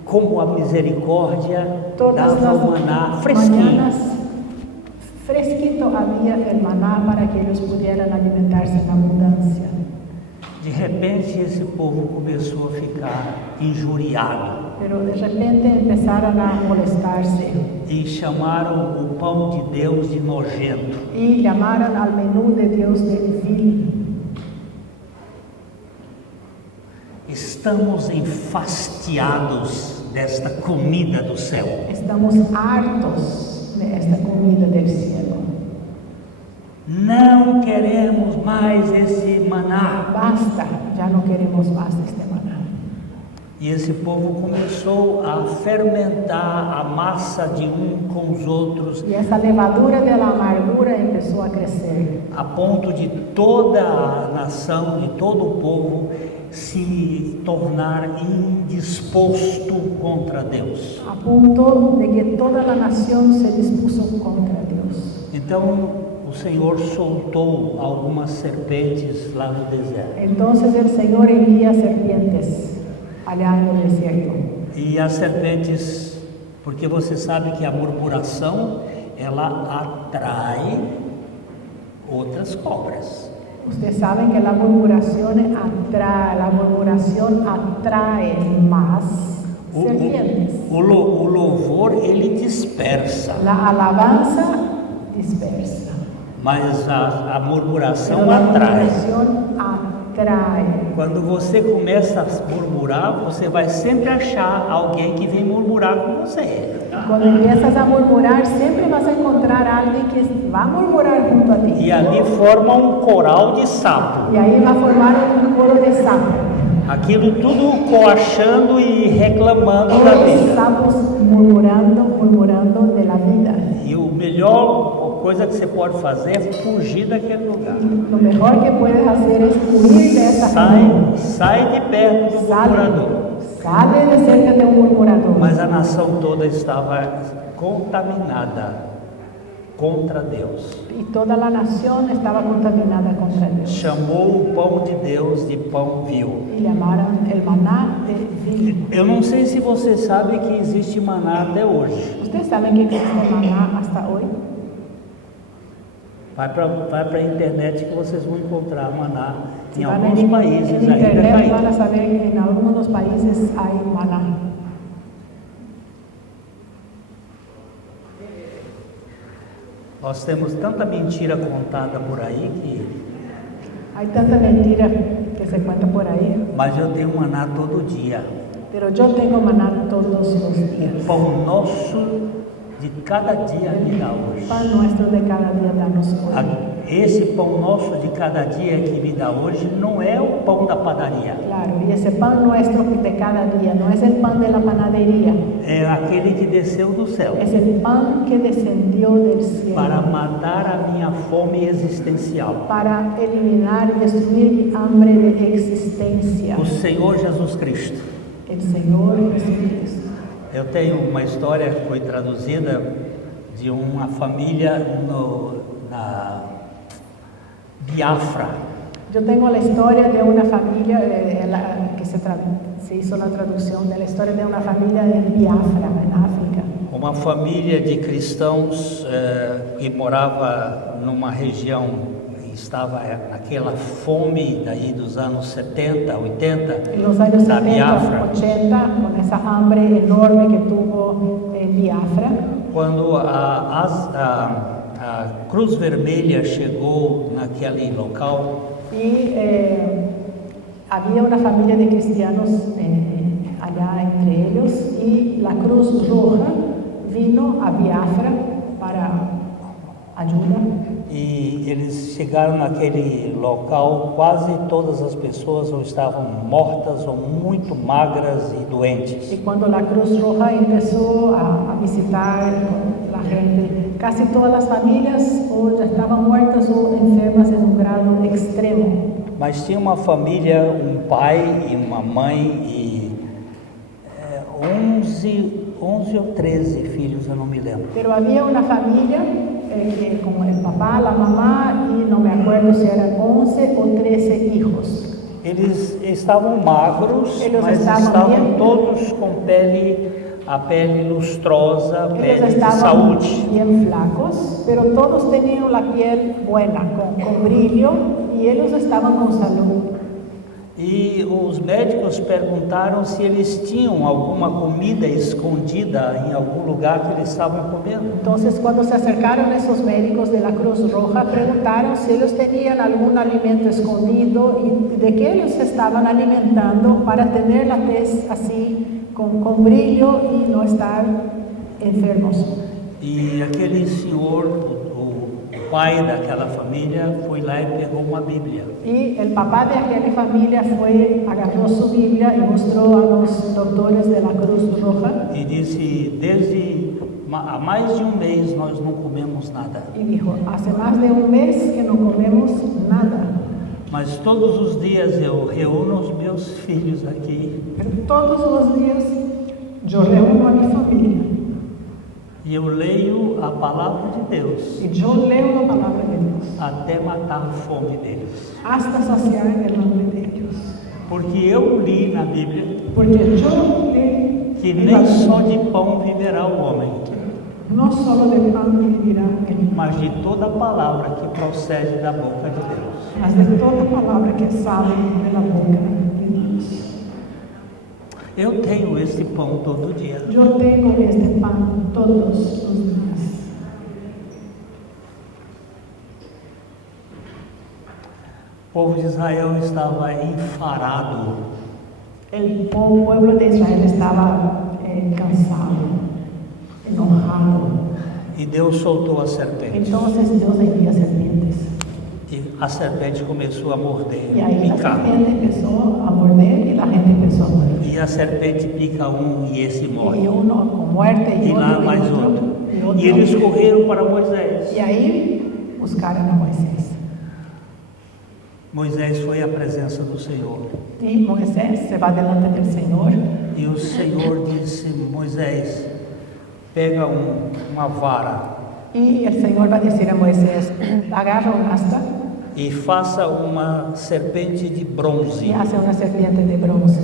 como a misericórdia, Todas dava o las maná fresquinho. mañanas fresquito había el maná para que ellos pudieran alimentarse en abundancia. De repente esse povo começou a ficar injuriado Pero de repente empezaron a molestarse e chamaram o pão de Deus de nojento. y llamaron al menú de Dios de vil. Estamos enfastiados desta comida do céu. Estamos hartos de esta comida del cielo. Não queremos mais esse maná. Basta, ya no queremos más este maná. E esse povo começou a fermentar a massa de um com os outros, Y esa levadura de la amargura empezó a crecer, a ponto de toda a nação, de todo o povo, se tornar indisposto contra Deus. a punto de que toda la nación se dispuso contra Dios. Então o Senhor soltou algumas serpentes lá no deserto. Entonces el Señor envía serpientes allá en el desierto. E as serpentes, porque você sabe que a murmuração, ela atrai outras cobras. Ustedes saben que la murmuración atrae más serpientes. O louvor, ele dispersa, La alabanza dispersa, mas a murmuração pero la atrai. murmuración atrae. Quando você começa a murmurar, você vai sempre achar alguém que vem murmurar com você. Cuando empiezas a murmurar, siempre vas a encontrar a alguien que va a murmurar junto a ti. E ali forma um coral de sapo. Y ahí va a formar un coro de sapos. Aquilo tudo coachando e reclamando da Todos los vida. sapos murmurando de la vida. E o melhor coisa que você pode fazer é fugir daquele lugar. Lo mejor que puedes hacer es huir de esa gente. Sai de perto do murmurador. Sale de cerca de un murmurador. Mas a nação toda estava contaminada contra Deus. Y toda la nación estaba contaminada contra Dios. Chamou o pão de Deus de pão vil. Y llamaron el maná de vil. Eu não sei se você sabe que existe maná até hoje. ¿Ustedes saben que existe maná hasta hoy? Vai para a internet que vocês vão encontrar maná em Si van alguns países en ainda internet van a caído. saber que en algunos países hay maná. Nós temos tanta mentira contada por aí que... Hay tanta mentira que se cuenta por ahí, Mas eu tenho maná todo dia. pero yo tengo maná todos los O días. pão nosso de cada dia me dá hoje. Pan nuestro de cada día danos hoy. Esse pão nosso de cada dia que me dá hoje não é o pão da padaria. Claro, y ese pan nuestro de cada día no es el pan de la panadería, É aquele que desceu do céu es el pan que descendió del cielo para matar a minha fome existencial. para eliminar y destruir mi hambre de existencia. O Senhor Jesus Cristo. El Señor Jesucristo. Eu tenho uma história que foi traduzida de uma família na Biafra. Yo tengo la historia de una familia que se hizo la traducción de la historia de una familia en Biafra, en África. Uma família de cristãos que morava numa região, estava naquela fome daí dos anos 70, 80, En los años da 70, Biafra, 80, con esa hambre enorme que tuvo Biafra, quando a Cruz Vermelha chegou naquele local. y había una familia de cristianos allá entre ellos, y la Cruz Roja vino a Biafra para ayuda. E eles chegaram naquele local, quase todas as pessoas ou estavam mortas ou muito magras e doentes. Y cuando la Cruz Roja empezó a visitar la gente, casi todas las familias o ya estaban muertas o enfermas en un grado extremo. Mas tinha uma família, um pai e uma mãe e 11 ou 13 filhos, eu não me lembro. Pero había una familia con el papá, la mamá y no me acuerdo si eran 11 o 13 hijos. Eles estavam magros, Eles mas estavam estavam bien. todos com a pele lustrosa, Ellos pele de estaban saúde. bien flacos, pero todos tenían la piel buena, con brillo, y ellos estaban con salud. E os médicos perguntaram se eles tinham alguma comida escondida em algum lugar que eles estavam comendo. Entonces, cuando se acercaron esos médicos de la Cruz Roja, preguntaron si ellos tenían algún alimento escondido y de qué ellos se estaban alimentando para tener la tez así, con brillo y no estar enfermos. E aquele senhor, o pai daquela família, foi lá e pegou uma Bíblia. Y el papá de aquella familia agarró su Biblia y mostró a los doctores de la Cruz Roja E disse, há mais de um mês nós não comemos nada. y dijo, hace más de un mes que no comemos nada, Mas todos os dias eu reúno os meus filhos aqui pero todos los días yo reúno a mi familia e eu leio a palavra de Deus y yo leo la palabra de Dios até matar a fome deles. hasta saciar el hambre de ellos. Porque eu li na Bíblia Porque yo leí que nem só de pão viverá o homem, no solo de pan vivirá el hombre, mas de toda palavra que procede da boca de Deus. mas de toda palabra que sale de la boca de Dios. Eu tenho este pão todo dia. Yo tengo este pan todos los días. O povo de Israel estava enfarado, El pueblo de Israel estaba cansado, enojado. e Deus soltou a serpente. Entonces Dios envía serpientes. E a serpente começou a morder, Y ahí la picar. serpiente empezó a morder y la gente empezó a morir. E a serpente pica um e esse morre. Y uno con muerte E y lá otro, mais y otro, outro. y otro. E eles correram para Moisés. Y ahí buscaron a Moisés. Moisés foi à presença do Senhor. Y Moisés se va delante del Señor. E o Senhor disse, Moisés, pega uma vara Y el Señor va a decir a Moisés, agarra un asta e faça uma serpente de bronze y hace una serpiente de bronce.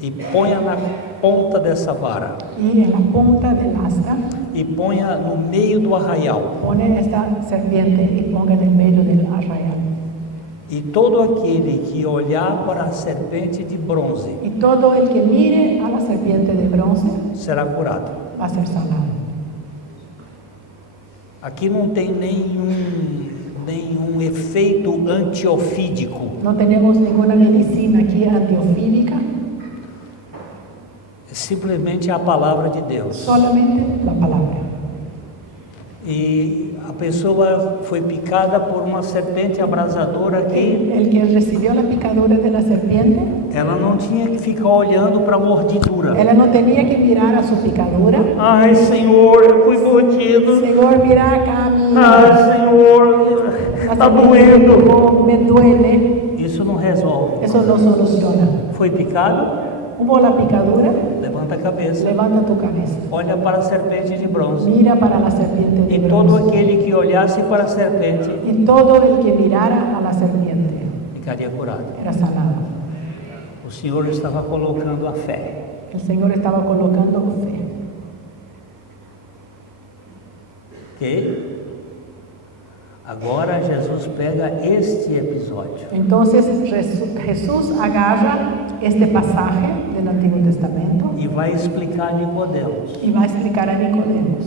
e ponha na ponta dessa vara Y en la punta del asta e ponha no meio do arraial. pone esta serpiente y ponga en el medio del arrayal. E todo aquele que olhar para a serpente de bronze Y todo el que mire a la serpiente de bronce será curado. va a ser sanado. Aqui não tem nenhum efeito antiofídico. No tenemos ninguna medicina aquí antiofídica, É simplesmente a palavra de Deus. solamente la palabra. E a pessoa foi picada por uma serpente abrasadora que El que recibió la picadura de la serpiente, ela não tinha que ficar olhando para a mordidura. ella no tenía que mirar a su picadura. Ai, Senhor, eu fui mordido. Señor, mira acá, Ai, Senhor, está doendo. me duele. Isso não resolve. Eso no soluciona. Foi picado? Hubo la picadura, Levanta a cabeça. levanta tu cabeza. Olha para a serpente de bronze. Mira para la serpiente de E todo bronce. aquele que olhasse para a serpente Y todo el que mirara a la serpiente ficaria curado. era sanado. O Senhor estava colocando a fé. El Señor estaba colocando fe. Ok? Agora Jesus pega este episódio Entonces Jesús agarra este pasaje del Antiguo Testamento e vai explicar a Nicodemos. y va a explicar a Nicodemos.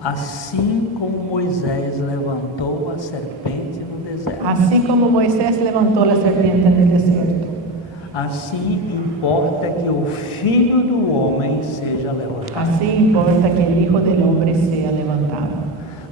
Assim como Moisés levantou a serpente no deserto, Así como Moisés levantó la serpiente en el desierto, assim importa que o Filho do Homem seja levantado. así importa que el Hijo del Hombre sea levantado.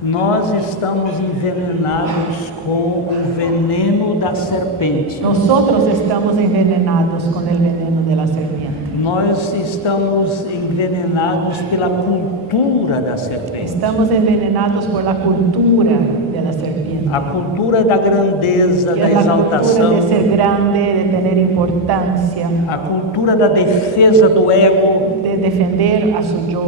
Nós estamos envenenados com o veneno da serpente. Nosotros estamos envenenados con el veneno de la serpiente. Nós estamos envenenados pela cultura da serpente. Estamos envenenados por la cultura de la serpiente. A cultura da grandeza, Que da es la cultura exaltação, de ser grande, de tener importancia, a cultura da defesa do ego. de defender a su yo,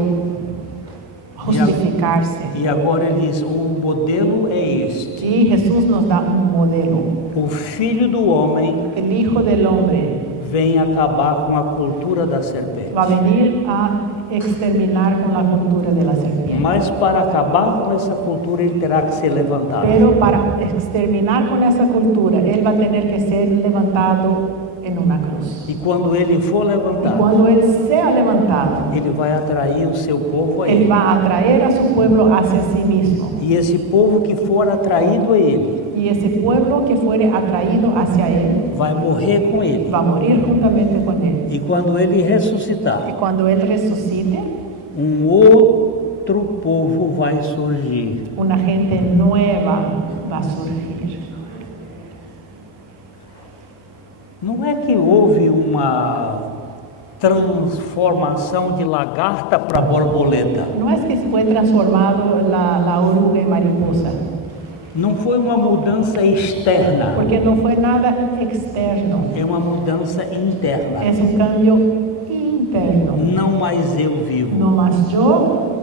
justificarse. E agora ele diz: o modelo é este. Y Jesús nos da un modelo. O Filho do Homem El Hijo del Hombre vem acabar com a cultura da serpente. va a venir a exterminar con la cultura de la serpiente. Mas para acabar com essa cultura, ele terá que ser levantado. Pero para exterminar con esa cultura, Él va a tener que ser levantado en una cruz. E quando ele for Y levantado, cuando Él sea levantado, ele vai atrair o seu povo a Él ele. va a atraer a su pueblo hacia sí mismo. E esse povo que for atraído a ele, Y ese pueblo que fuere atraído hacia Él vai morrer com ele. va a morir juntamente con Él. E quando ele Y ressuscitar, cuando Él resucite, outro povo vai surgir. una gente nueva va a surgir. Não é que houve uma transformação de lagarta para borboleta. No es que fue transformado la oruga en mariposa, Não foi uma mudança externa, porque no fue nada externo, é uma mudança interna. es un cambio interno. Não mais eu vivo, No más yo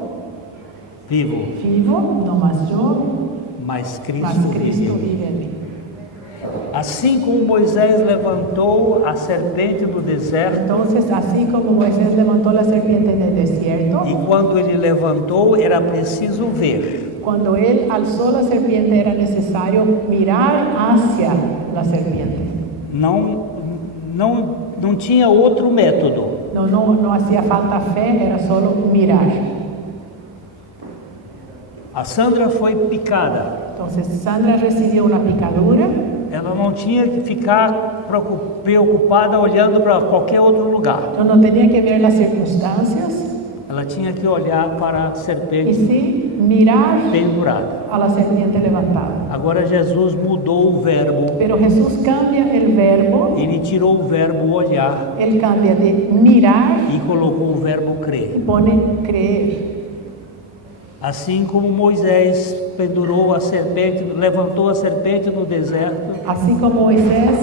vivo, vivo, no más yo, mas Cristo más Cristo vive. vive en mí. Assim como Moisés levantou a serpente no deserto, Entonces, así como Moisés levantó la serpiente en el desierto, e quando ele levantou era preciso ver. cuando él alzó la serpiente era necesario mirar hacia la serpiente. Não tinha outro método. No hacía falta fe, era solo mirar. A Sandra foi picada. Entonces Sandra recibió una picadura, Ela não tinha que ficar preocupada olhando para qualquer outro lugar. no tenía que ver las circunstancias, Ela tinha que olhar para a y serpente sí mirar pendurada. a la serpiente levantada. Agora Jesus mudou o verbo. Pero Jesús cambia el verbo, Ele tirou o verbo olhar él cambia de mirar e colocou o verbo y crer. pone creer. Assim como Moisés pendurou a serpente, levantou a serpente no deserto, Así como Moisés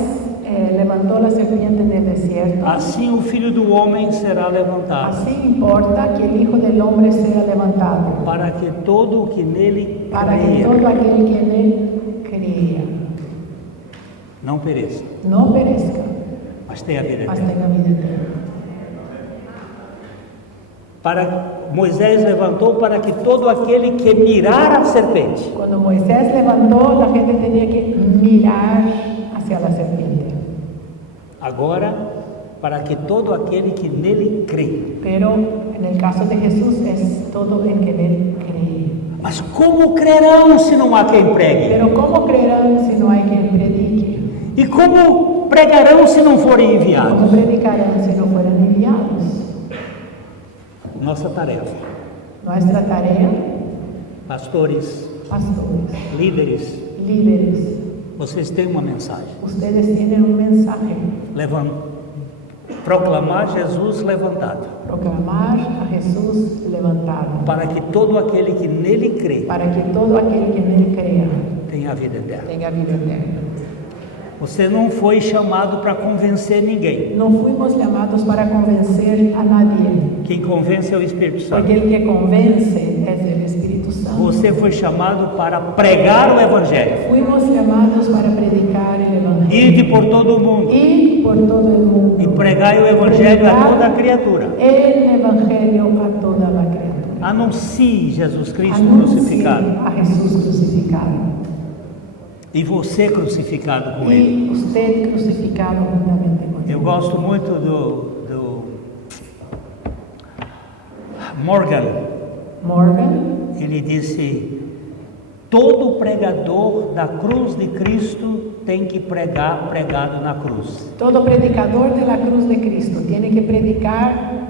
levantó la serpiente en el desierto, assim o Filho do Homem será levantado, así importa que el Hijo del Hombre sea levantado, para que todo o que nele para que creia todo aquel que en él crea não pereça, no perezca, mas tenha vida mas eterna. tenga vida eterna. Moisés levantou para que todo aquele que mirar a serpente Cuando Moisés levantó, la gente tenía que mirar hacia la serpiente. agora para que todo aquele que nele crê. Pero en el caso de Jesús es todo el que en él cree. Mas como crerão se não há quem pregue? Pero ¿cómo creerán si no hay quien predique? E como pregarão se não forem enviados? ¿Cómo predicarán si no fueran enviados? Nossa tarefa, Nuestra tarea, pastores, pastores, líderes, líderes, vocês têm uma mensagem. ustedes tienen un mensaje: proclamar Jesus levantado, proclamar a Jesús levantado, para que todo aquele que nele crê para que todo aquel que en él crea tenha a vida eterna. tenga vida eterna. Você não foi chamado para convencer ninguém. No fuimos llamados para convencer a nadie, Quem convence é o Espírito Santo. porque el que convence es el Espíritu Santo. Você foi chamado para pregar o Evangelho. Fuimos llamados para predicar el Evangelio. Ide por todo o mundo Ir por todo el mundo. e pregai o Evangelho a toda a criatura. El Evangelio a toda la criatura. Anuncie Jesus Cristo Anuncie crucificado. a Jesús crucificado. E você crucificado com Ele. Y usted crucificado juntamente con él. Eu gosto muito do Morgan, Ele disse: todo pregador da cruz de Cristo tem que pregar pregado na cruz. todo predicador de la cruz de Cristo tiene que predicar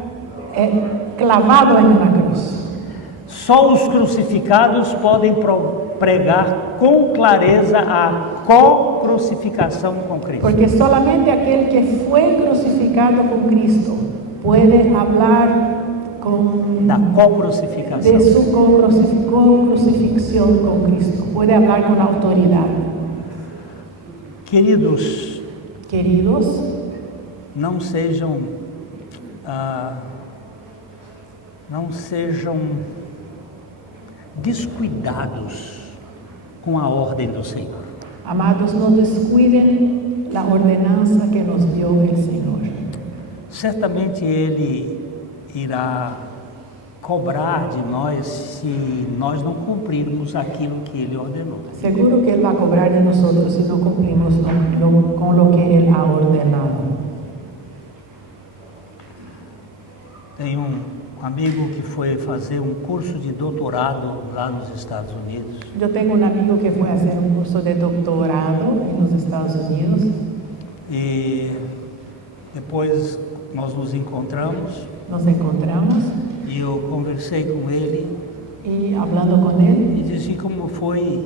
clavado en una cruz. Só os crucificados podem pregar com clareza a co-crucificação com Cristo. Porque solamente aquel que fue crucificado con Cristo puede hablar Da de co-crucificação. su co-crucifixión con Cristo. Puede hablar con autoridad. Queridos, Queridos, não sejam descuidados com a ordem do Senhor. amados, no descuiden la ordenanza que nos dio el Señor. Certamente Ele irá cobrar de nós se nós não cumprirmos aquilo que Ele ordenou. Seguro que Él va a cobrar de nosotros si no cumplimos con lo que Él ha ordenado. Tem um amigo que foi fazer um curso de doutorado lá nos Estados Unidos. Yo tengo un amigo que fue a hacer un curso de doctorado en los Estados Unidos E depois nós nos encontramos nos encontramos e eu conversei com ele y hablando con él, e disse como foi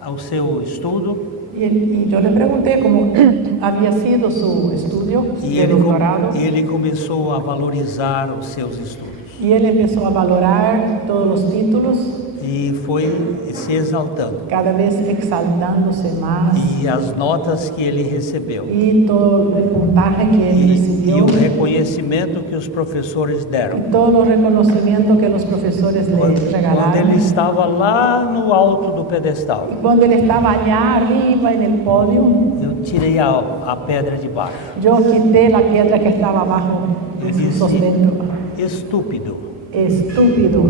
ao seu estudo. y yo le pregunté cómo había sido su estudio E de doctorado, ele começou a valorizar os seus estudos y él empezó a valorar todos los títulos, e foi se exaltando. cada vez exaltándose más, E as notas que ele recebeu y todo el puntaje que él e recibió, o reconhecimento que os professores deram. y todo el reconocimiento que los profesores le Quando ele regalaron. estava lá no alto do pedestal, Y cuando él estaba allá arriba en el podio, eu tirei a pedra de baixo. yo quité la piedra que estaba abajo Eu de su disse: sostento. estúpido, Estúpido,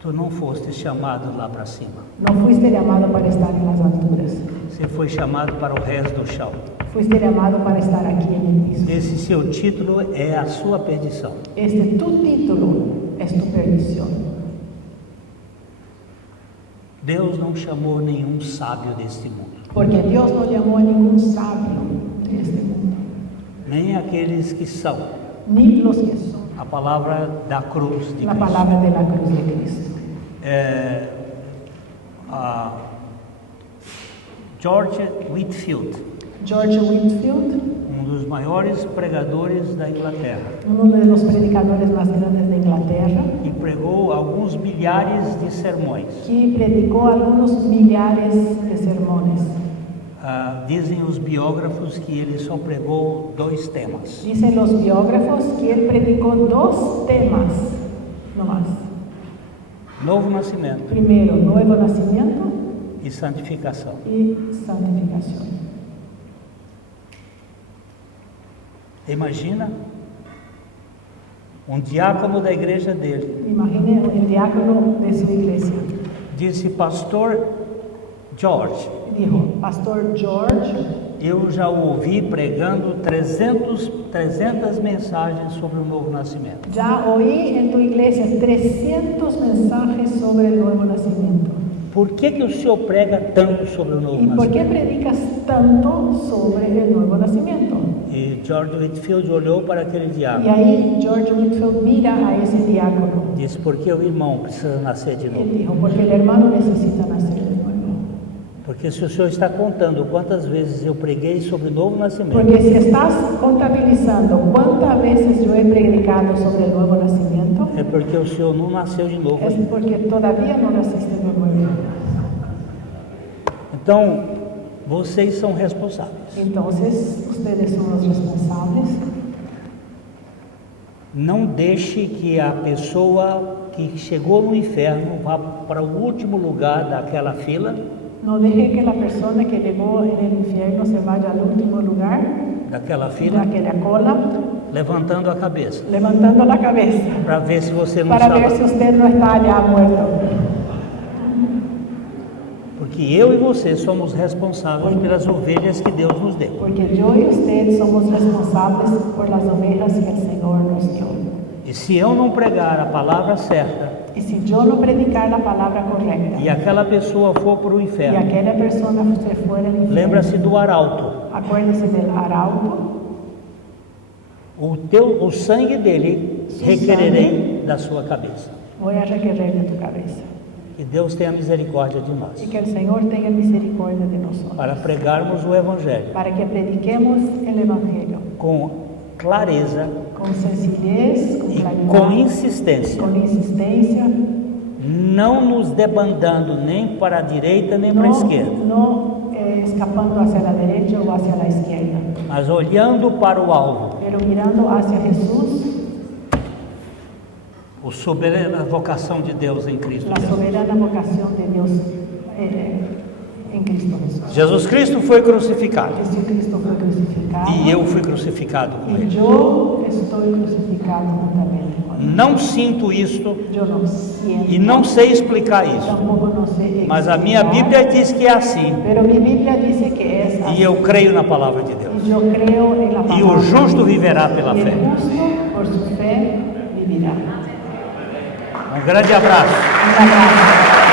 tu não foste chamado lá para cima. no fuiste llamado para estar en las alturas, Você foi chamado para o resto do chão. fuiste llamado para estar aquí en el piso. Esse seu título é a sua perdição. Tu título es tu perdición. Deus não chamou nenhum sábio deste mundo, Porque Dios no llamó a ningún sabio de este mundo, nem aqueles que são ni los que son a palavra da cruz de la Cristo. palabra de la cruz de Cristo. George Whitefield, George Whitefield, dos maiores pregadores da Inglaterra, uno de los predicadores más grandes de Inglaterra, e pregou alguns milhares de sermões. que predicó algunos millares de sermones. Dizem os biógrafos que ele só pregou 2 temas: Dicen los biógrafos que él predicó 2 temas, no más. novo nascimento Primero, nuevo nacimiento e santificação. y santificación. Imagina um diácono da igreja dele Imagine el diácono de su iglesia. disse: Pastor George, Dijo, Pastor George, eu já ouvi pregando 300 mensagens sobre o novo nascimento. Ya oí en tu iglesia 300 mensajes sobre el nuevo nacimiento. Por que o senhor prega tanto sobre o novo ¿Y por qué nascimento? predicas tanto sobre el nuevo nacimiento? E George Whitefield olhou para aquele Y diácono ahí George Whitefield mira a ese diácono. e disse: porque o irmão precisa nascer de Él novo. dijo, porque el hermano necesita nacer de nuevo. Porque se o senhor está contando quantas vezes eu preguei sobre o novo nascimento, Porque si estás contabilizando cuántas veces yo he predicado sobre el nuevo nacimiento, é porque o senhor não nasceu de novo es ainda. porque todavía no naciste de nuevo. Então, vocês são responsáveis. Entonces, ustedes son los responsables. Não deixe que a pessoa que chegou no inferno vá para o último lugar daquela fila, No deje que la persona que llegó en el infierno se vaya al último lugar daquela de fila, aquella cola, levantando a cabeça, levantando la cabeza, para ver se você não para está ver si lá. usted no está allá muerto. Porque eu e você somos responsáveis pelas ovelhas que Deus nos deu. Porque yo y usted somos responsables por las ovejas que el Señor nos dio. E se eu não pregar a palavra certa Y si yo no predicar la palabra correcta e aquela pessoa for para o y inferno, aquella persona se fuera al infierno, lembra-se do arauto. acuérdese del arauto, O sangue dele requererei da sua cabeça. voy a requerer de tu cabeza. Que Deus tenha misericórdia de nós, Y que el Señor tenga misericordia de nosotros, para pregarmos o Evangelho para que prediquemos el Evangelio com clareza con sencillez, con e claridad, com insistência, con insistencia, não nos debandando nem para a direita nem para a esquerda, no escapando hacia la derecha o hacia la izquierda, mas olhando para o alvo, pero mirando hacia Jesús, a soberana vocação de Deus em Cristo la Jesus. soberana vocación de Dios en Cristo Jesús. Jesus Cristo foi crucificado Jesucristo fue crucificado e eu fui crucificado com y ele. yo estoy crucificado juntamente con él. Não sinto isto Yo no siento, e não sei explicar isso, tampoco no sé mas a minha explicar, Bíblia diz que é assim pero mi Biblia dice que es así. e eu creio na palavra de Deus. Y yo creo en la E o palabra. justo viverá pela Y el fé. justo por su fe vivirá. Um grande abraço. Un abrazo.